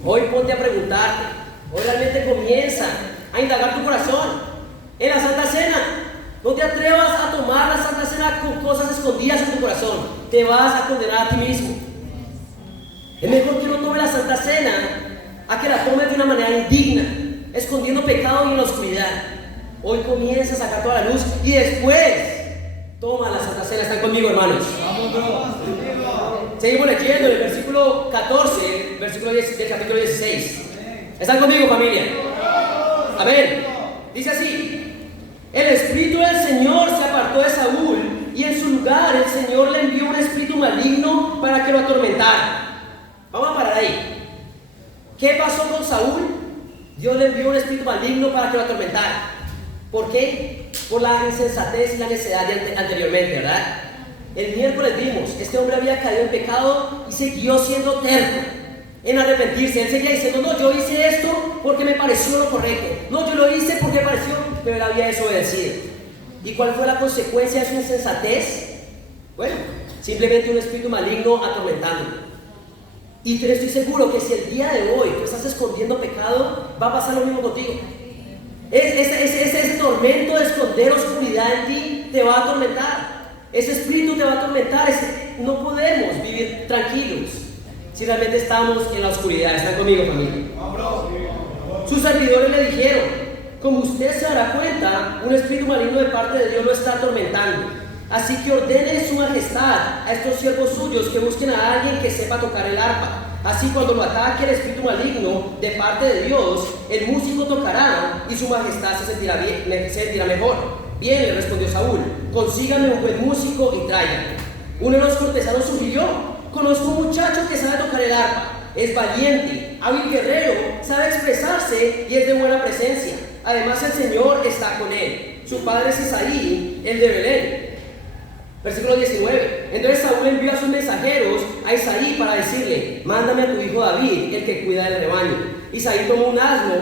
Hoy ponte a preguntarte, hoy realmente comienza a indagar tu corazón en la Santa Cena. No te atrevas a tomar la Santa Cena con cosas escondidas en tu corazón. Te vas a condenar a ti mismo. Es mejor que no tomes la Santa Cena a que la tomes de una manera indigna, escondiendo pecado y en la oscuridad. Hoy comienza a sacar toda la luz y después toma la Santa Cena. ¿Están conmigo, hermanos? Seguimos leyendo en el versículo 14, versículo 10 del capítulo 16. ¿Están conmigo, familia? Amén. Dice así: el espíritu del Señor se apartó de Saúl y en su lugar el Señor le envió un espíritu maligno para que lo atormentara. Vamos a parar ahí. ¿Qué pasó con Saúl? Dios le envió un espíritu maligno para que lo atormentara. ¿Por qué? Por la insensatez y la necedad anteriormente, ¿verdad? El miércoles vimos, este hombre había caído en pecado y siguió siendo terco en arrepentirse. Él seguía diciendo: no, yo hice esto porque me pareció lo correcto. No, yo lo hice porque me pareció, pero él había desobedecido. ¿Y cuál fue la consecuencia de su insensatez? Bueno, simplemente un espíritu maligno atormentándolo. Y te estoy seguro que si el día de hoy tú estás escondiendo pecado, va a pasar lo mismo contigo. Ese tormento de esconder oscuridad en ti te va a atormentar. Ese espíritu te va a atormentar. No podemos vivir tranquilos si realmente estamos en la oscuridad. ¿Están conmigo, familia? Sus servidores le dijeron: como usted se dará cuenta, un espíritu maligno de parte de Dios lo está atormentando. Así que ordene su majestad a estos siervos suyos que busquen a alguien que sepa tocar el arpa. Así cuando lo ataque el espíritu maligno de parte de Dios, el músico tocará y su majestad se sentirá mejor. Bien, le respondió Saúl: consígame un buen músico y tráiganlo. Uno de los cortesanos sugirió: conozco un muchacho que sabe tocar el arpa. Es valiente, hábil guerrero, sabe expresarse y es de buena presencia. Además, el Señor está con él. Su padre es Isaí, el de Belén. Versículo 19. Entonces Saúl envió a sus mensajeros a Isaí para decirle: mándame a tu hijo David, el que cuida del rebaño. Isaí tomó un asno,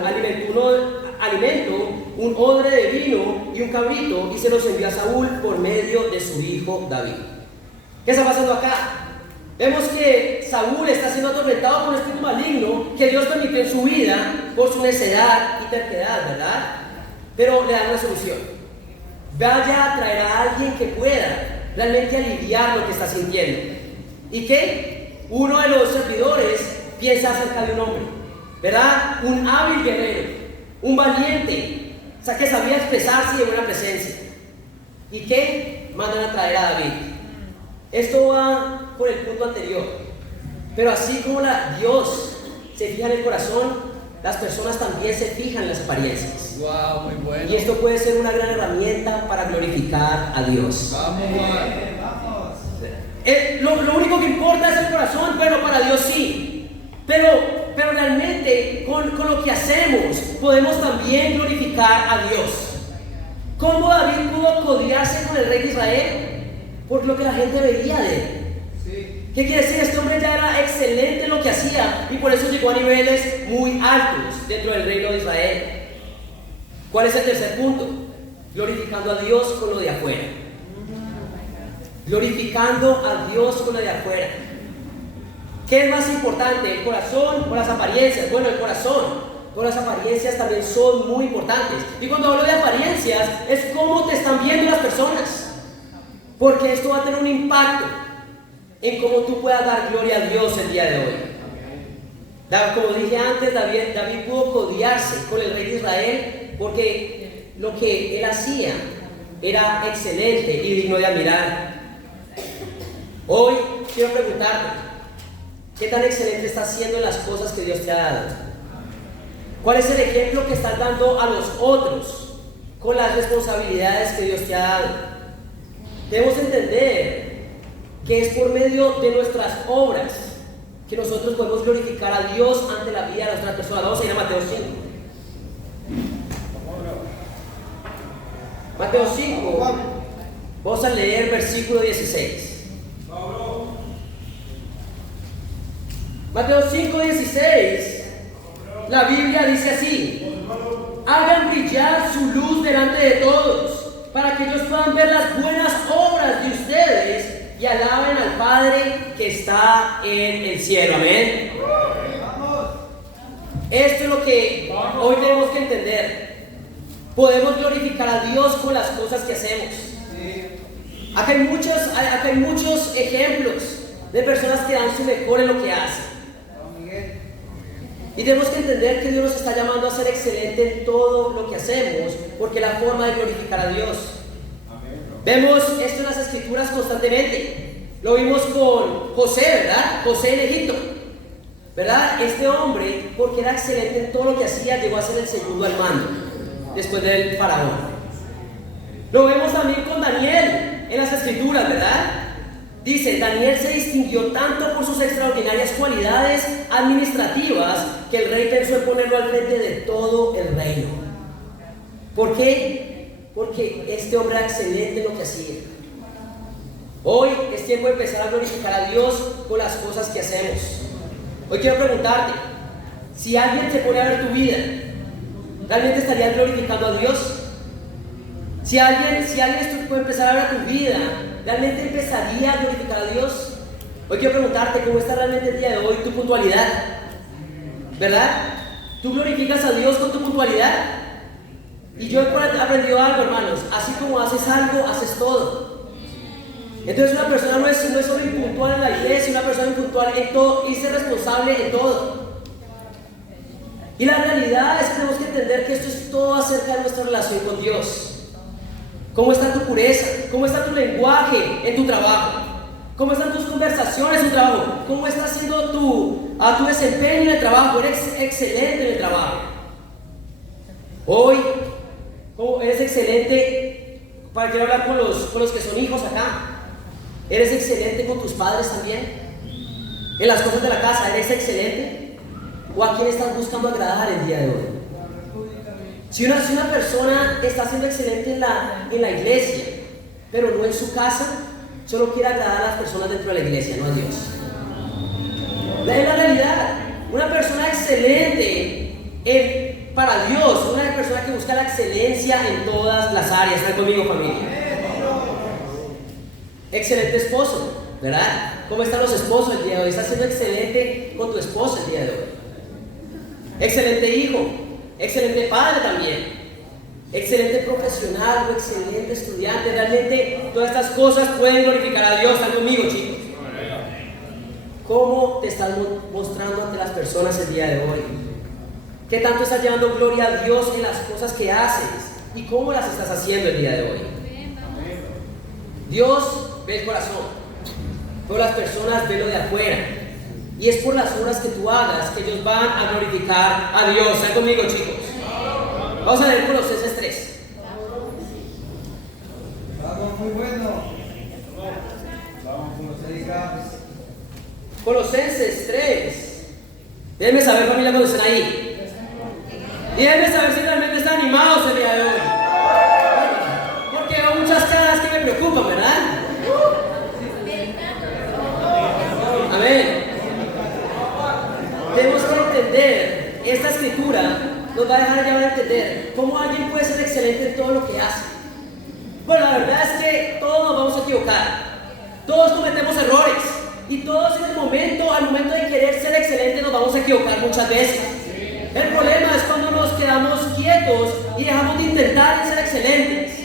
alimento, un odre de vino y un cabrito, y se los envió a Saúl por medio de su hijo David. ¿Qué está pasando acá? Vemos que Saúl está siendo atormentado por un espíritu maligno que Dios permitió en su vida por su necedad y terquedad, ¿verdad? Pero le dan una solución: vaya a traer a alguien que pueda realmente aliviar lo que está sintiendo. ¿Y qué? Uno de los servidores piensa acerca de un hombre, ¿verdad? Un hábil guerrero, un valiente, o sea, que sabía expresarse y de buena presencia. ¿Y qué? Mandan a traer a David. Esto va por el punto anterior. Pero así como Dios se fija en el corazón, las personas también se fijan en las apariencias. Wow, muy bueno. Y esto puede ser una gran herramienta para glorificar a Dios. Vamos, Lo único que importa es el corazón. Bueno, para Dios sí. Pero realmente con lo que hacemos podemos también glorificar a Dios. ¿Cómo David pudo codiarse con el rey de Israel? Por lo que la gente veía de él. ¿Qué quiere decir? Este hombre ya era excelente en lo que hacía y por eso llegó a niveles muy altos dentro del reino de Israel. ¿Cuál es el tercer punto? Glorificando a Dios con lo de afuera. Glorificando a Dios con lo de afuera. ¿Qué es más importante? ¿El corazón o las apariencias? Bueno, el corazón. Pero las apariencias también son muy importantes. Y cuando hablo de apariencias, es cómo te están viendo las personas. Porque esto va a tener un impacto en cómo tú puedas dar gloria a Dios el día de hoy. Como dije antes, David pudo codiarse con el rey de Israel porque lo que él hacía era excelente y digno de admirar. Hoy quiero preguntarte: ¿qué tan excelente estás haciendo en las cosas que Dios te ha dado? ¿Cuál es el ejemplo que estás dando a los otros con las responsabilidades que Dios te ha dado? Debemos entender que es por medio de nuestras obras que nosotros podemos glorificar a Dios ante la vida de otras personas. Vamos a ir a Mateo 5. Mateo 5, vamos a leer versículo 16. Mateo 5, 16. La Biblia dice así: Hagan brillar su luz delante de todos, para que ellos puedan ver las buenas obras de ustedes y alaben al Padre que está en el cielo. Amén. Esto es lo que hoy tenemos que entender. Podemos glorificar a Dios con las cosas que hacemos. Acá hay muchos ejemplos de personas que dan su mejor en lo que hacen. Y tenemos que entender que Dios nos está llamando a ser excelente en todo lo que hacemos, porque es la forma de glorificar a Dios. Vemos esto en las Escrituras constantemente. Lo vimos con José, ¿verdad? José en Egipto, ¿verdad? Este hombre, porque era excelente en todo lo que hacía, llegó a ser el segundo al mando después del faraón. Lo vemos también con Daniel en las Escrituras, ¿verdad? Dice, Daniel se distinguió tanto por sus extraordinarias cualidades administrativas que el rey pensó en ponerlo al frente de todo el reino. ¿Por qué? Porque este hombre era excelente en lo que hacía. Hoy es tiempo de empezar a glorificar a Dios con las cosas que hacemos. Hoy quiero preguntarte, si alguien se pone a ver tu vida, ¿realmente estarías glorificando a Dios? Si alguien puede empezar a ver tu vida, ¿realmente empezaría a glorificar a Dios? Hoy quiero preguntarte, ¿cómo está realmente el día de hoy tu puntualidad? ¿Verdad? ¿Tú glorificas a Dios con tu puntualidad? Y yo he aprendido algo, hermanos. Así como haces algo, haces todo. Entonces una persona no es solo impuntual en la iglesia, una persona impuntual en todo, y ser responsable en todo. Y la realidad es que tenemos que entender que esto es todo acerca de nuestra relación con Dios. ¿Cómo está tu pureza? ¿Cómo está tu lenguaje en tu trabajo? ¿Cómo están tus conversaciones en tu trabajo? ¿Cómo está siendo tu desempeño en el trabajo? ¿Eres excelente en el trabajo? Hoy, ¿cómo eres excelente? Para quiero hablar con los que son hijos acá. ¿Eres excelente con tus padres también? En las cosas de la casa, ¿eres excelente? ¿O a quién estás buscando agradar el día de hoy? Si una persona está siendo excelente en la iglesia, pero no en su casa, solo quiere agradar a las personas dentro de la iglesia, no a Dios. Es la realidad. Una persona excelente para Dios, una persona que busca la excelencia en todas las áreas. ¿Están conmigo, familia? Excelente esposo, ¿verdad? ¿Cómo están los esposos el día de hoy? ¿Estás siendo excelente con tu esposa el día de hoy? Excelente hijo, excelente padre también, excelente profesional o excelente estudiante. Realmente todas estas cosas pueden glorificar a Dios. ¿Están conmigo, chicos? ¿Cómo te estás mostrando ante las personas el día de hoy? ¿Qué tanto estás llevando gloria a Dios en las cosas que haces? ¿Y cómo las estás haciendo el día de hoy? Dios ve el corazón, pero las personas ven lo de afuera. Y es por las obras que tú hagas que ellos van a glorificar a Dios. ¿Están conmigo, chicos? Vamos a leer Colosenses 3. Vamos, muy bueno. Vamos, Colosenses 3. Déjenme saber, familia, cuando estén ahí. Y déjenme saber si realmente están animados el día de hoy. Porque hay muchas caras que me preocupan, ¿verdad? Amén. Tenemos que entender, esta escritura nos va a dejar llevar a entender cómo alguien puede ser excelente en todo lo que hace. Bueno, la verdad es que todos nos vamos a equivocar, todos cometemos errores y todos al momento de querer ser excelentes nos vamos a equivocar muchas veces. El problema es cuando nos quedamos quietos y dejamos de intentar ser excelentes,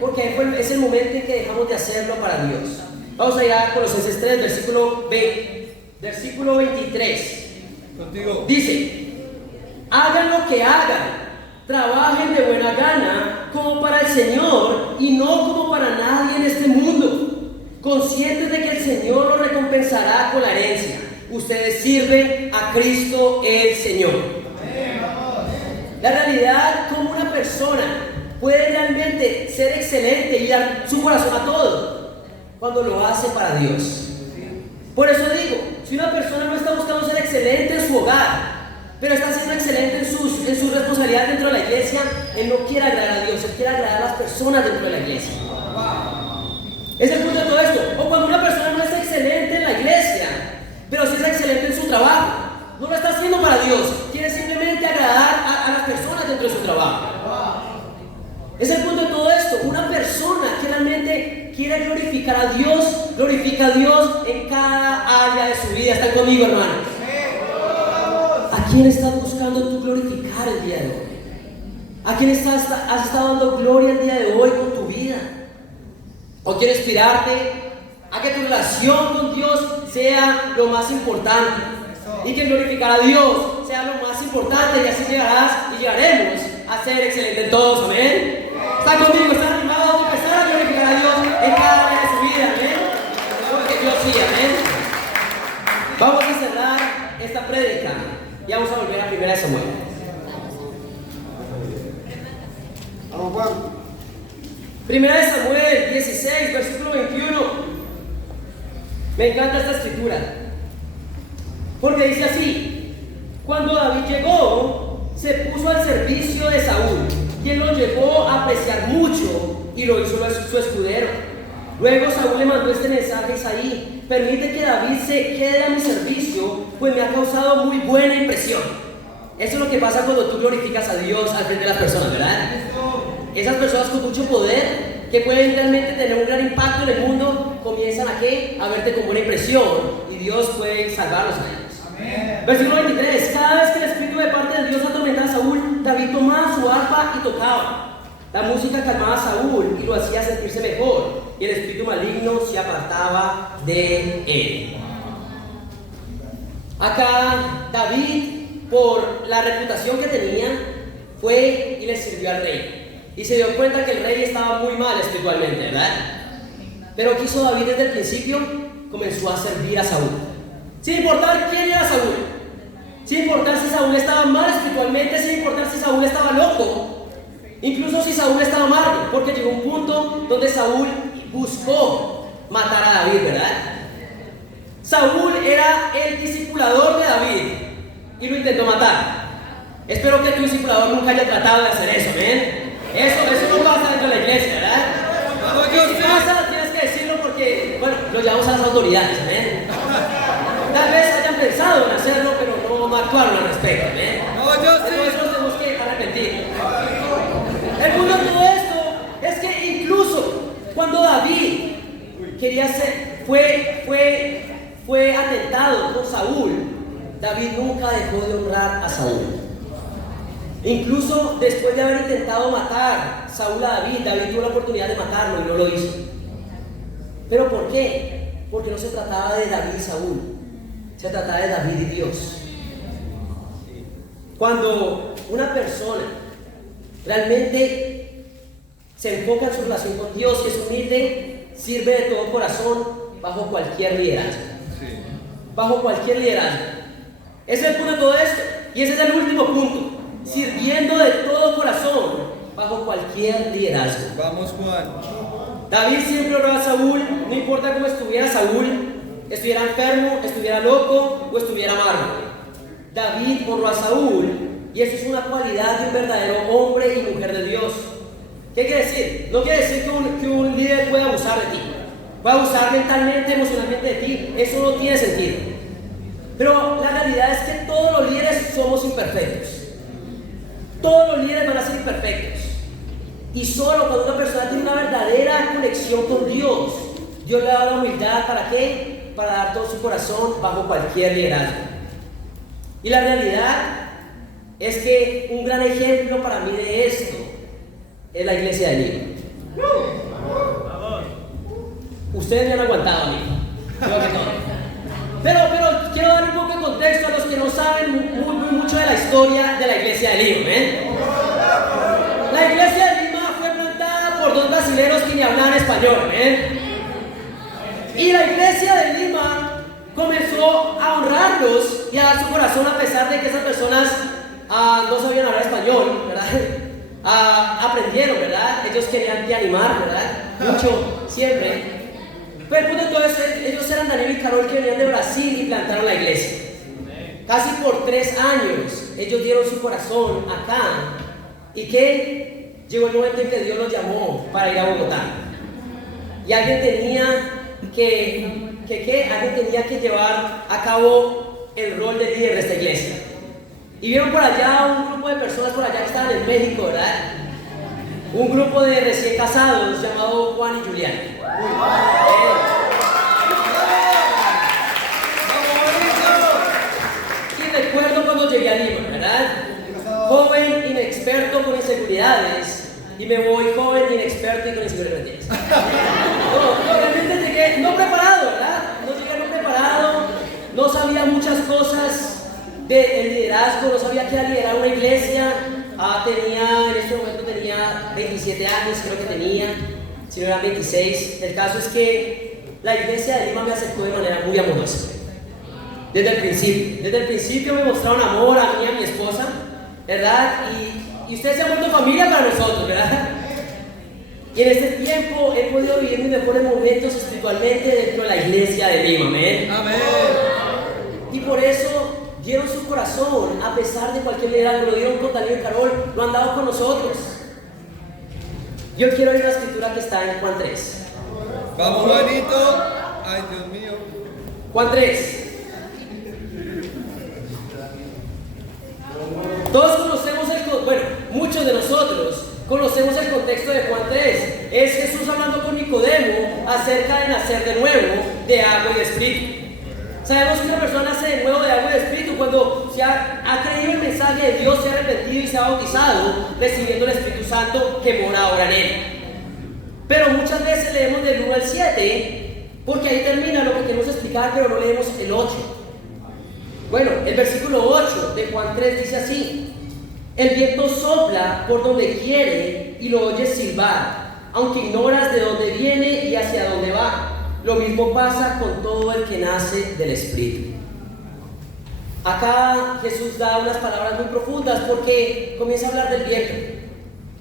porque es el momento en que dejamos de hacerlo para Dios. Vamos allá a Colosenses 3, versículo 23. Contigo. Dice, hagan lo que hagan, trabajen de buena gana como para el Señor y no como para nadie en este mundo, conscientes de que el Señor los recompensará con la herencia. Ustedes sirven a Cristo el Señor. La realidad, como una persona puede realmente ser excelente y dar su corazón a todo cuando lo hace para Dios. Por eso digo, si una persona no está buscando ser excelente en su hogar, pero está siendo excelente en sus responsabilidades dentro de la iglesia, él no quiere agradar a Dios, él quiere agradar a las personas dentro de la iglesia. Es el punto de todo esto. O cuando una persona no es excelente en la iglesia, pero sí es excelente en su trabajo, no lo está haciendo para Dios, quiere simplemente agradar a las personas dentro dentro de su trabajo. Es el punto de todo esto. Una persona que realmente quiere glorificar a Dios, glorifica a Dios en cada área de su vida. ¿Están conmigo, hermanos? ¿A quién estás buscando tú glorificar el día de hoy? ¿A quién has estado dando gloria el día de hoy con tu vida? ¿O quieres inspirarte a que tu relación con Dios sea lo más importante? Y que glorificar a Dios sea lo más importante, y así llegarás y llegaremos a ser excelentes en todos. Amén. ¿Están conmigo? ¿Están animados a empezar a glorificar a Dios en cada área de su vida? Amén. Porque Dios sí, amén. Vamos a cerrar esta prédica y vamos a volver a 1 Samuel. Vamos, Juan. 1 Samuel 16, versículo 21. Me encanta esta escritura, porque dice así: cuando David llegó, se puso al servicio de Saúl, quien lo llevó a apreciar mucho y lo hizo su escudero. Luego Saúl le mandó este mensaje a Isaí: permite que David se quede a mi servicio, pues me ha causado muy buena impresión. Eso es lo que pasa cuando tú glorificas a Dios al frente de las personas, ¿verdad? Esas personas con mucho poder, que pueden realmente tener un gran impacto en el mundo, comienzan a ¿qué? A verte con buena impresión, y Dios puede salvarlos a ellos. Amén. Versículo 23: cada vez que el espíritu de parte de Dios atormentaba a Saúl, David tomaba su arpa y tocaba. La música calmaba a Saúl y lo hacía sentirse mejor, y el espíritu maligno se apartaba de él. Acá David, por la reputación que tenía, fue y le sirvió al rey. Y se dio cuenta que el rey estaba muy mal espiritualmente, ¿verdad? Pero ¿qué hizo David desde el principio? Comenzó a servir a Saúl, sin importar quién era Saúl, sin importar si Saúl estaba mal espiritualmente, sin importar si Saúl estaba loco, incluso si Saúl estaba amargo, porque llegó un punto donde Saúl buscó matar a David, ¿verdad? Saúl era el discipulador de David y lo intentó matar. Espero que tu discipulador nunca haya tratado de hacer eso, ¿ven? Eso no pasa dentro de la iglesia, ¿verdad? Y si pasa, tienes que decirlo porque, bueno, lo llevamos a las autoridades, ¿ven? Tal vez hayan pensado en hacerlo, pero no actuaron al respecto, ¿ven? Entonces nos tenemos que arrepentir. El punto de todo esto es que incluso cuando David quería ser, fue atentado por Saúl, David nunca dejó de honrar a Saúl. Incluso después de haber intentado matar Saúl a David, David tuvo la oportunidad de matarlo y no lo hizo. ¿Pero por qué? Porque no se trataba de David y Saúl, se trataba de David y Dios. Cuando una persona realmente se enfoca en su relación con Dios, que es humilde, sirve de todo corazón bajo cualquier liderazgo. Bajo cualquier liderazgo. Ese es el punto de todo esto. Y ese es el último punto: sirviendo de todo corazón bajo cualquier liderazgo. Vamos, Juan. David siempre honró a Saúl, no importa cómo estuviera Saúl, estuviera enfermo, estuviera loco o estuviera amargo. David honró a Saúl, y eso es una cualidad de un verdadero hombre y mujer de Dios. ¿Qué quiere decir? No quiere decir que un líder pueda abusar de ti, pueda abusar mentalmente, emocionalmente de ti. Eso no tiene sentido. Pero la realidad es que todos los líderes somos imperfectos. Todos los líderes van a ser imperfectos. Y solo cuando una persona tiene una verdadera conexión con Dios, Dios le da la humildad. ¿Para qué? Para dar todo su corazón bajo cualquier liderazgo. Y la realidad es que un gran ejemplo para mí de esto es la iglesia de Lima. Ustedes me han aguantado a mí, creo que no. Pero quiero dar un poco de contexto a los que no saben muy mucho de la historia de la iglesia de Lima, ¿eh? La iglesia de Lima fue plantada por dos brasileños que ni hablaban español, ¿eh? Y la iglesia de Lima comenzó a honrarlos y a dar su corazón, a pesar de que esas personas no sabían hablar español, ¿verdad? Aprendieron, ¿verdad? Ellos querían te animar, ¿verdad? Mucho, siempre. Pero el punto de todo eso, ellos eran Daniel y Carol, que venían de Brasil y plantaron la iglesia. Casi por 3 años ellos dieron su corazón acá. Y que llegó el momento en que Dios los llamó para ir a Bogotá. Y alguien tenía que llevar a cabo el rol de líder de esta iglesia. Y vieron por allá un grupo de personas por allá que estaban en México, ¿verdad? Un grupo de recién casados llamado Juan y Julián. Y recuerdo cuando llegué a Lima, ¿verdad? Joven, inexperto con inseguridades, y me voy joven, inexperto y con inseguridades. No, realmente llegué no preparado, ¿verdad? No llegué no preparado, no sabía muchas cosas del liderazgo, no sabía que era liderar una iglesia. En este momento tenía 27 años, creo que tenía, si no eran 26. El caso es que la iglesia de Lima me acercó de manera muy amorosa. Desde el principio me mostraron amor a mí y a mi esposa, ¿verdad? Y ustedes se han vuelto familia para nosotros, ¿verdad? Y en este tiempo he podido vivir mis mejores momentos espiritualmente dentro de la iglesia de Lima, amén. Amén. Y por eso dieron su corazón a pesar de cualquier liderazgo, lo dieron con Daniel y Carol, lo han dado con nosotros. Yo quiero ir a la escritura que está en Juan 3. Vamos, Juanito. Ay, Dios mío. Juan 3. Todos conocemos muchos de nosotros conocemos el contexto de Juan 3. Es Jesús hablando con Nicodemo acerca de nacer de nuevo de agua y de espíritu. Sabemos que una persona nace de nuevo de agua y de espíritu cuando se ha creído el mensaje de Dios, se ha arrepentido y se ha bautizado, recibiendo el Espíritu Santo que mora ahora en él. Pero muchas veces leemos del 1 al 7, porque ahí termina lo que queremos explicar, pero no leemos el 8. Bueno, el versículo 8 de Juan 3 dice así: el viento sopla por donde quiere y lo oyes silbar, aunque ignoras de dónde viene y hacia dónde va. Lo mismo pasa con todo el que nace del Espíritu. Acá Jesús da unas palabras muy profundas porque comienza a hablar del viento.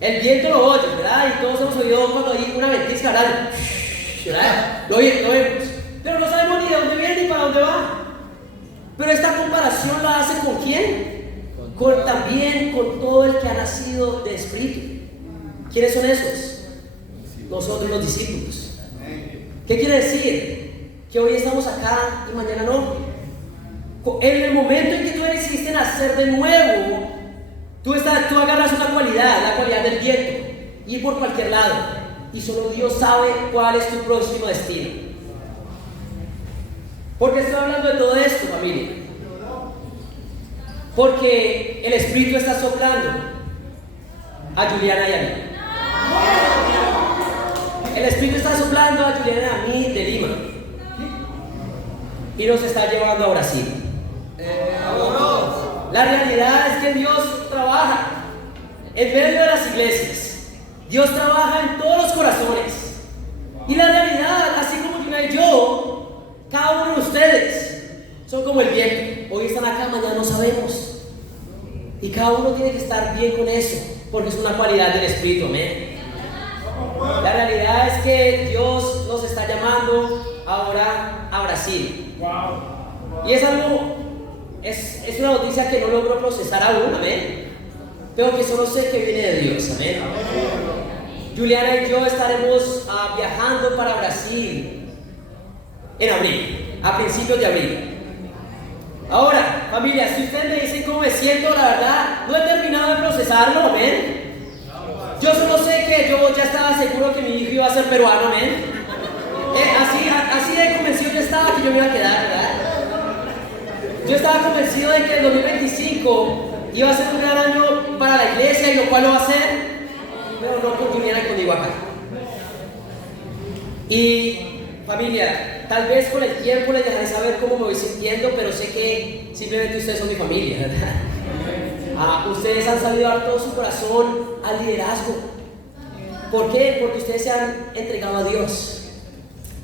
El viento lo oyes, ¿verdad? Y todos hemos oído cuando hay una ventisca, ¿verdad? Lo vemos. Pero no sabemos ni de dónde viene ni para dónde va. Pero esta comparación la hace ¿con quién? También con todo el que ha nacido de Espíritu. ¿Quiénes son esos? Nosotros, los discípulos. ¿Qué quiere decir? Que hoy estamos acá y mañana no. En el momento en que tú decidiste nacer de nuevo, tú agarras una cualidad, la cualidad del viento, ir por cualquier lado, y solo Dios sabe cuál es tu próximo destino. ¿Por qué estoy hablando de todo esto, familia? Porque el Espíritu está soplando a Juliana y a mí. El Espíritu está soplando a Juliana y a mí de Lima y nos está llevando a Brasil. La realidad es que Dios trabaja en medio de las iglesias. Dios trabaja en todos los corazones. Y la realidad, así como Juliana y yo, cada uno de ustedes son como el viento. Hoy están acá, mañana no sabemos. Y cada uno tiene que estar bien con eso, porque es una cualidad del Espíritu, amén. La realidad es que Dios nos está llamando ahora a Brasil. Y es algo, es una noticia que no logro procesar aún, amén. Pero que solo sé que viene de Dios, amén. Juliana y yo estaremos viajando para Brasil en abril, a principios de abril. Ahora, familia, si ustedes me dicen cómo me siento, la verdad, no he terminado de procesarlo, amén. Yo solo sé que yo ya estaba seguro que mi hijo iba a ser peruano, amén. Así de convencido yo estaba que yo me iba a quedar, ¿verdad? Yo estaba convencido de que el 2025 iba a ser un gran año para la iglesia, y lo cual lo va a ser, pero no con Juliana y conmigo acá. Y familia, tal vez con el tiempo les dejaré saber cómo me voy sintiendo, pero sé que simplemente ustedes son mi familia, ¿verdad? Ustedes han sabido dar todo su corazón al liderazgo. ¿Por qué? Porque ustedes se han entregado a Dios.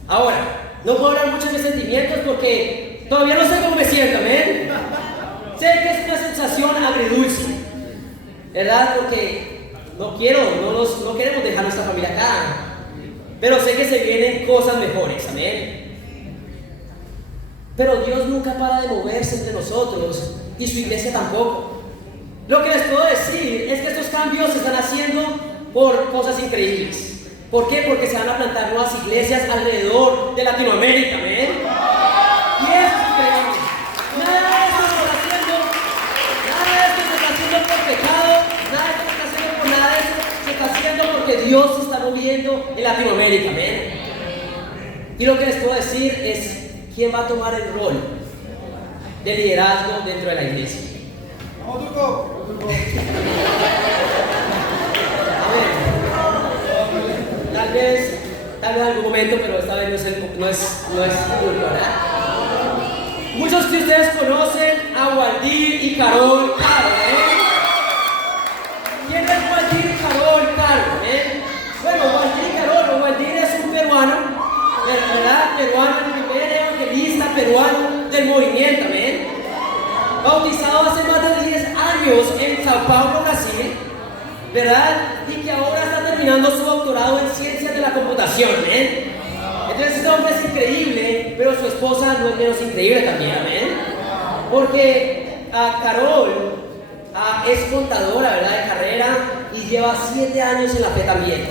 Ahora, no puedo hablar mucho de mis sentimientos porque todavía no sé cómo me siento, ¿ven? Sé que es una sensación agridulce, ¿verdad? Porque no queremos dejar nuestra familia acá, pero sé que se vienen cosas mejores, amén. Pero Dios nunca para de moverse entre nosotros y su iglesia tampoco. Lo que les puedo decir es que estos cambios se están haciendo por cosas increíbles. ¿Por qué? Porque se van a plantar nuevas iglesias alrededor de Latinoamérica, ¿ven? Y eso es increíble. Nada de esto se está haciendo Dios se está moviendo en Latinoamérica, amén. Y lo que les puedo decir es quién va a tomar el rol de liderazgo dentro de la iglesia. Tal vez en algún momento, pero esta vez no es culpa, ¿verdad? Muchos de ustedes conocen a Waldir y Carol Caro, ¿eh? ¿Quién es Waldir y Carol Caro, eh? Bueno, Waldir y Carol, Waldir es un peruano, ¿verdad? Peruano, el primer evangelista peruano del movimiento, ¿eh? Bautizado hace más de 10 años en Sao Paulo, Brasil, ¿verdad? Y que ahora está terminando su doctorado en ciencias de la computación, ¿eh? Entonces este hombre es increíble, pero su esposa no es menos increíble también, ¿eh? Porque Carol es contadora, ¿verdad? De carrera y lleva 7 años en la fe también.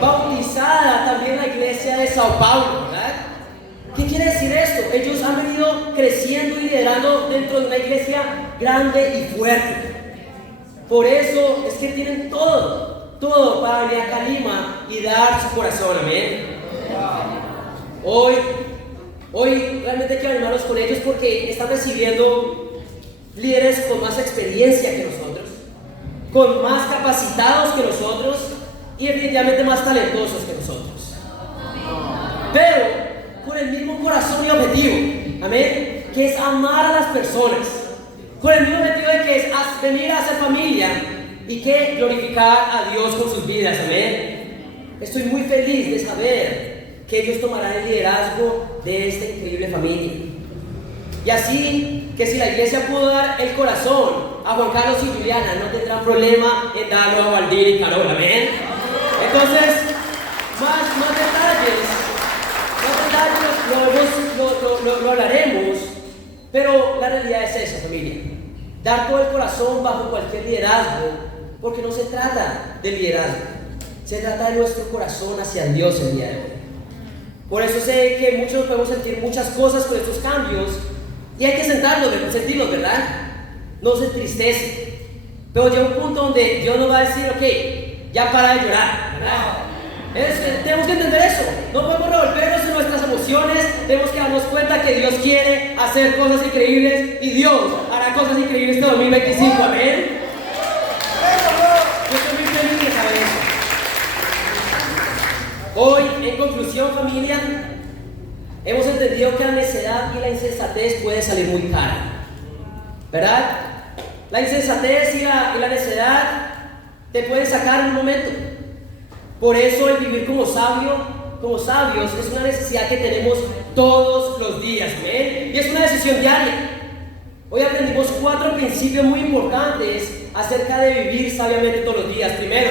Bautizada también en la iglesia de Sao Paulo, ¿verdad? ¿Qué quiere decir esto? Ellos han venido creciendo y liderando dentro de una iglesia grande y fuerte. Por eso es que tienen todo para venir a Calima y dar su corazón, amén. Hoy realmente quiero animarlos con ellos porque están recibiendo líderes con más experiencia que nosotros, con más capacitados que nosotros y definitivamente más talentosos que nosotros. Pero con el mismo corazón y objetivo, amén, que es amar a las personas, con el mismo objetivo de que es venir a hacer familia y que glorificar a Dios con sus vidas, amén. Estoy muy feliz de saber que ellos tomarán el liderazgo de esta increíble familia. Y así que si la iglesia pudo dar el corazón a Juan Carlos y Juliana, no tendrán problema en darlo a Waldir y Carol, amén. Entonces, más detalles lo hablaremos, pero la realidad es esa, familia. Dar todo el corazón bajo cualquier liderazgo, porque no se trata de liderazgo, se trata de nuestro corazón hacia Dios el día de hoy. Por eso sé que muchos podemos sentir muchas cosas con estos cambios y hay que sentirlos, ¿verdad? No se entristece, pero llega un punto donde Dios nos va a decir, ok, ya para de llorar, ¿verdad? Tenemos que entender eso. No podemos revolvernos en nuestras emociones. Tenemos que darnos cuenta que Dios quiere hacer cosas increíbles y Dios hará cosas increíbles este 2025, amén. Yo estoy muy feliz de saber eso. Hoy, en conclusión, familia, hemos entendido que la necedad y la insensatez pueden salir muy cara, ¿verdad? La insensatez y la necedad te pueden sacar en un momento. Por eso el vivir como sabios es una necesidad que tenemos todos los días, ¿ven? Y es una decisión diaria. Hoy aprendimos 4 principios muy importantes acerca de vivir sabiamente todos los días. Primero,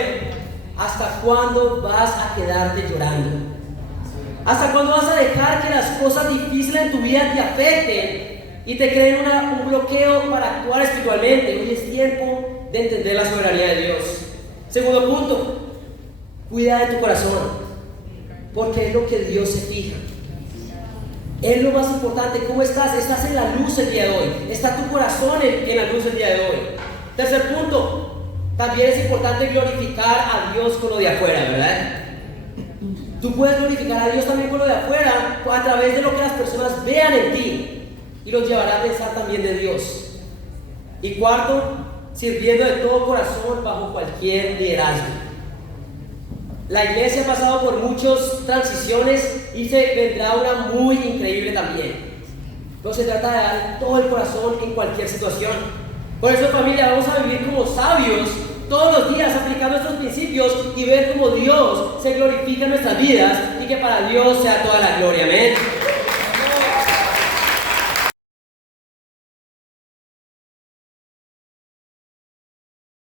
¿hasta cuándo vas a quedarte llorando? ¿Hasta cuándo vas a dejar que las cosas difíciles en tu vida te afecten y te creen un bloqueo para actuar espiritualmente? Hoy es tiempo de entender la soberanía de Dios. Segundo punto, cuida de tu corazón, porque es lo que Dios se fija. Es lo más importante. ¿Cómo estás? Estás en la luz el día de hoy. Está tu corazón en la luz el día de hoy. Tercer punto, también es importante glorificar a Dios con lo de afuera, ¿verdad? Tú puedes glorificar a Dios también con lo de afuera a través de lo que las personas vean en ti y los llevará a pensar también de Dios. Y cuarto, sirviendo de todo corazón bajo cualquier liderazgo. La iglesia ha pasado por muchas transiciones y se vendrá una muy increíble también. Entonces se trata de dar todo el corazón en cualquier situación. Por eso, familia, vamos a vivir como sabios todos los días aplicando estos principios y ver cómo Dios se glorifica en nuestras vidas y que para Dios sea toda la gloria. Amén.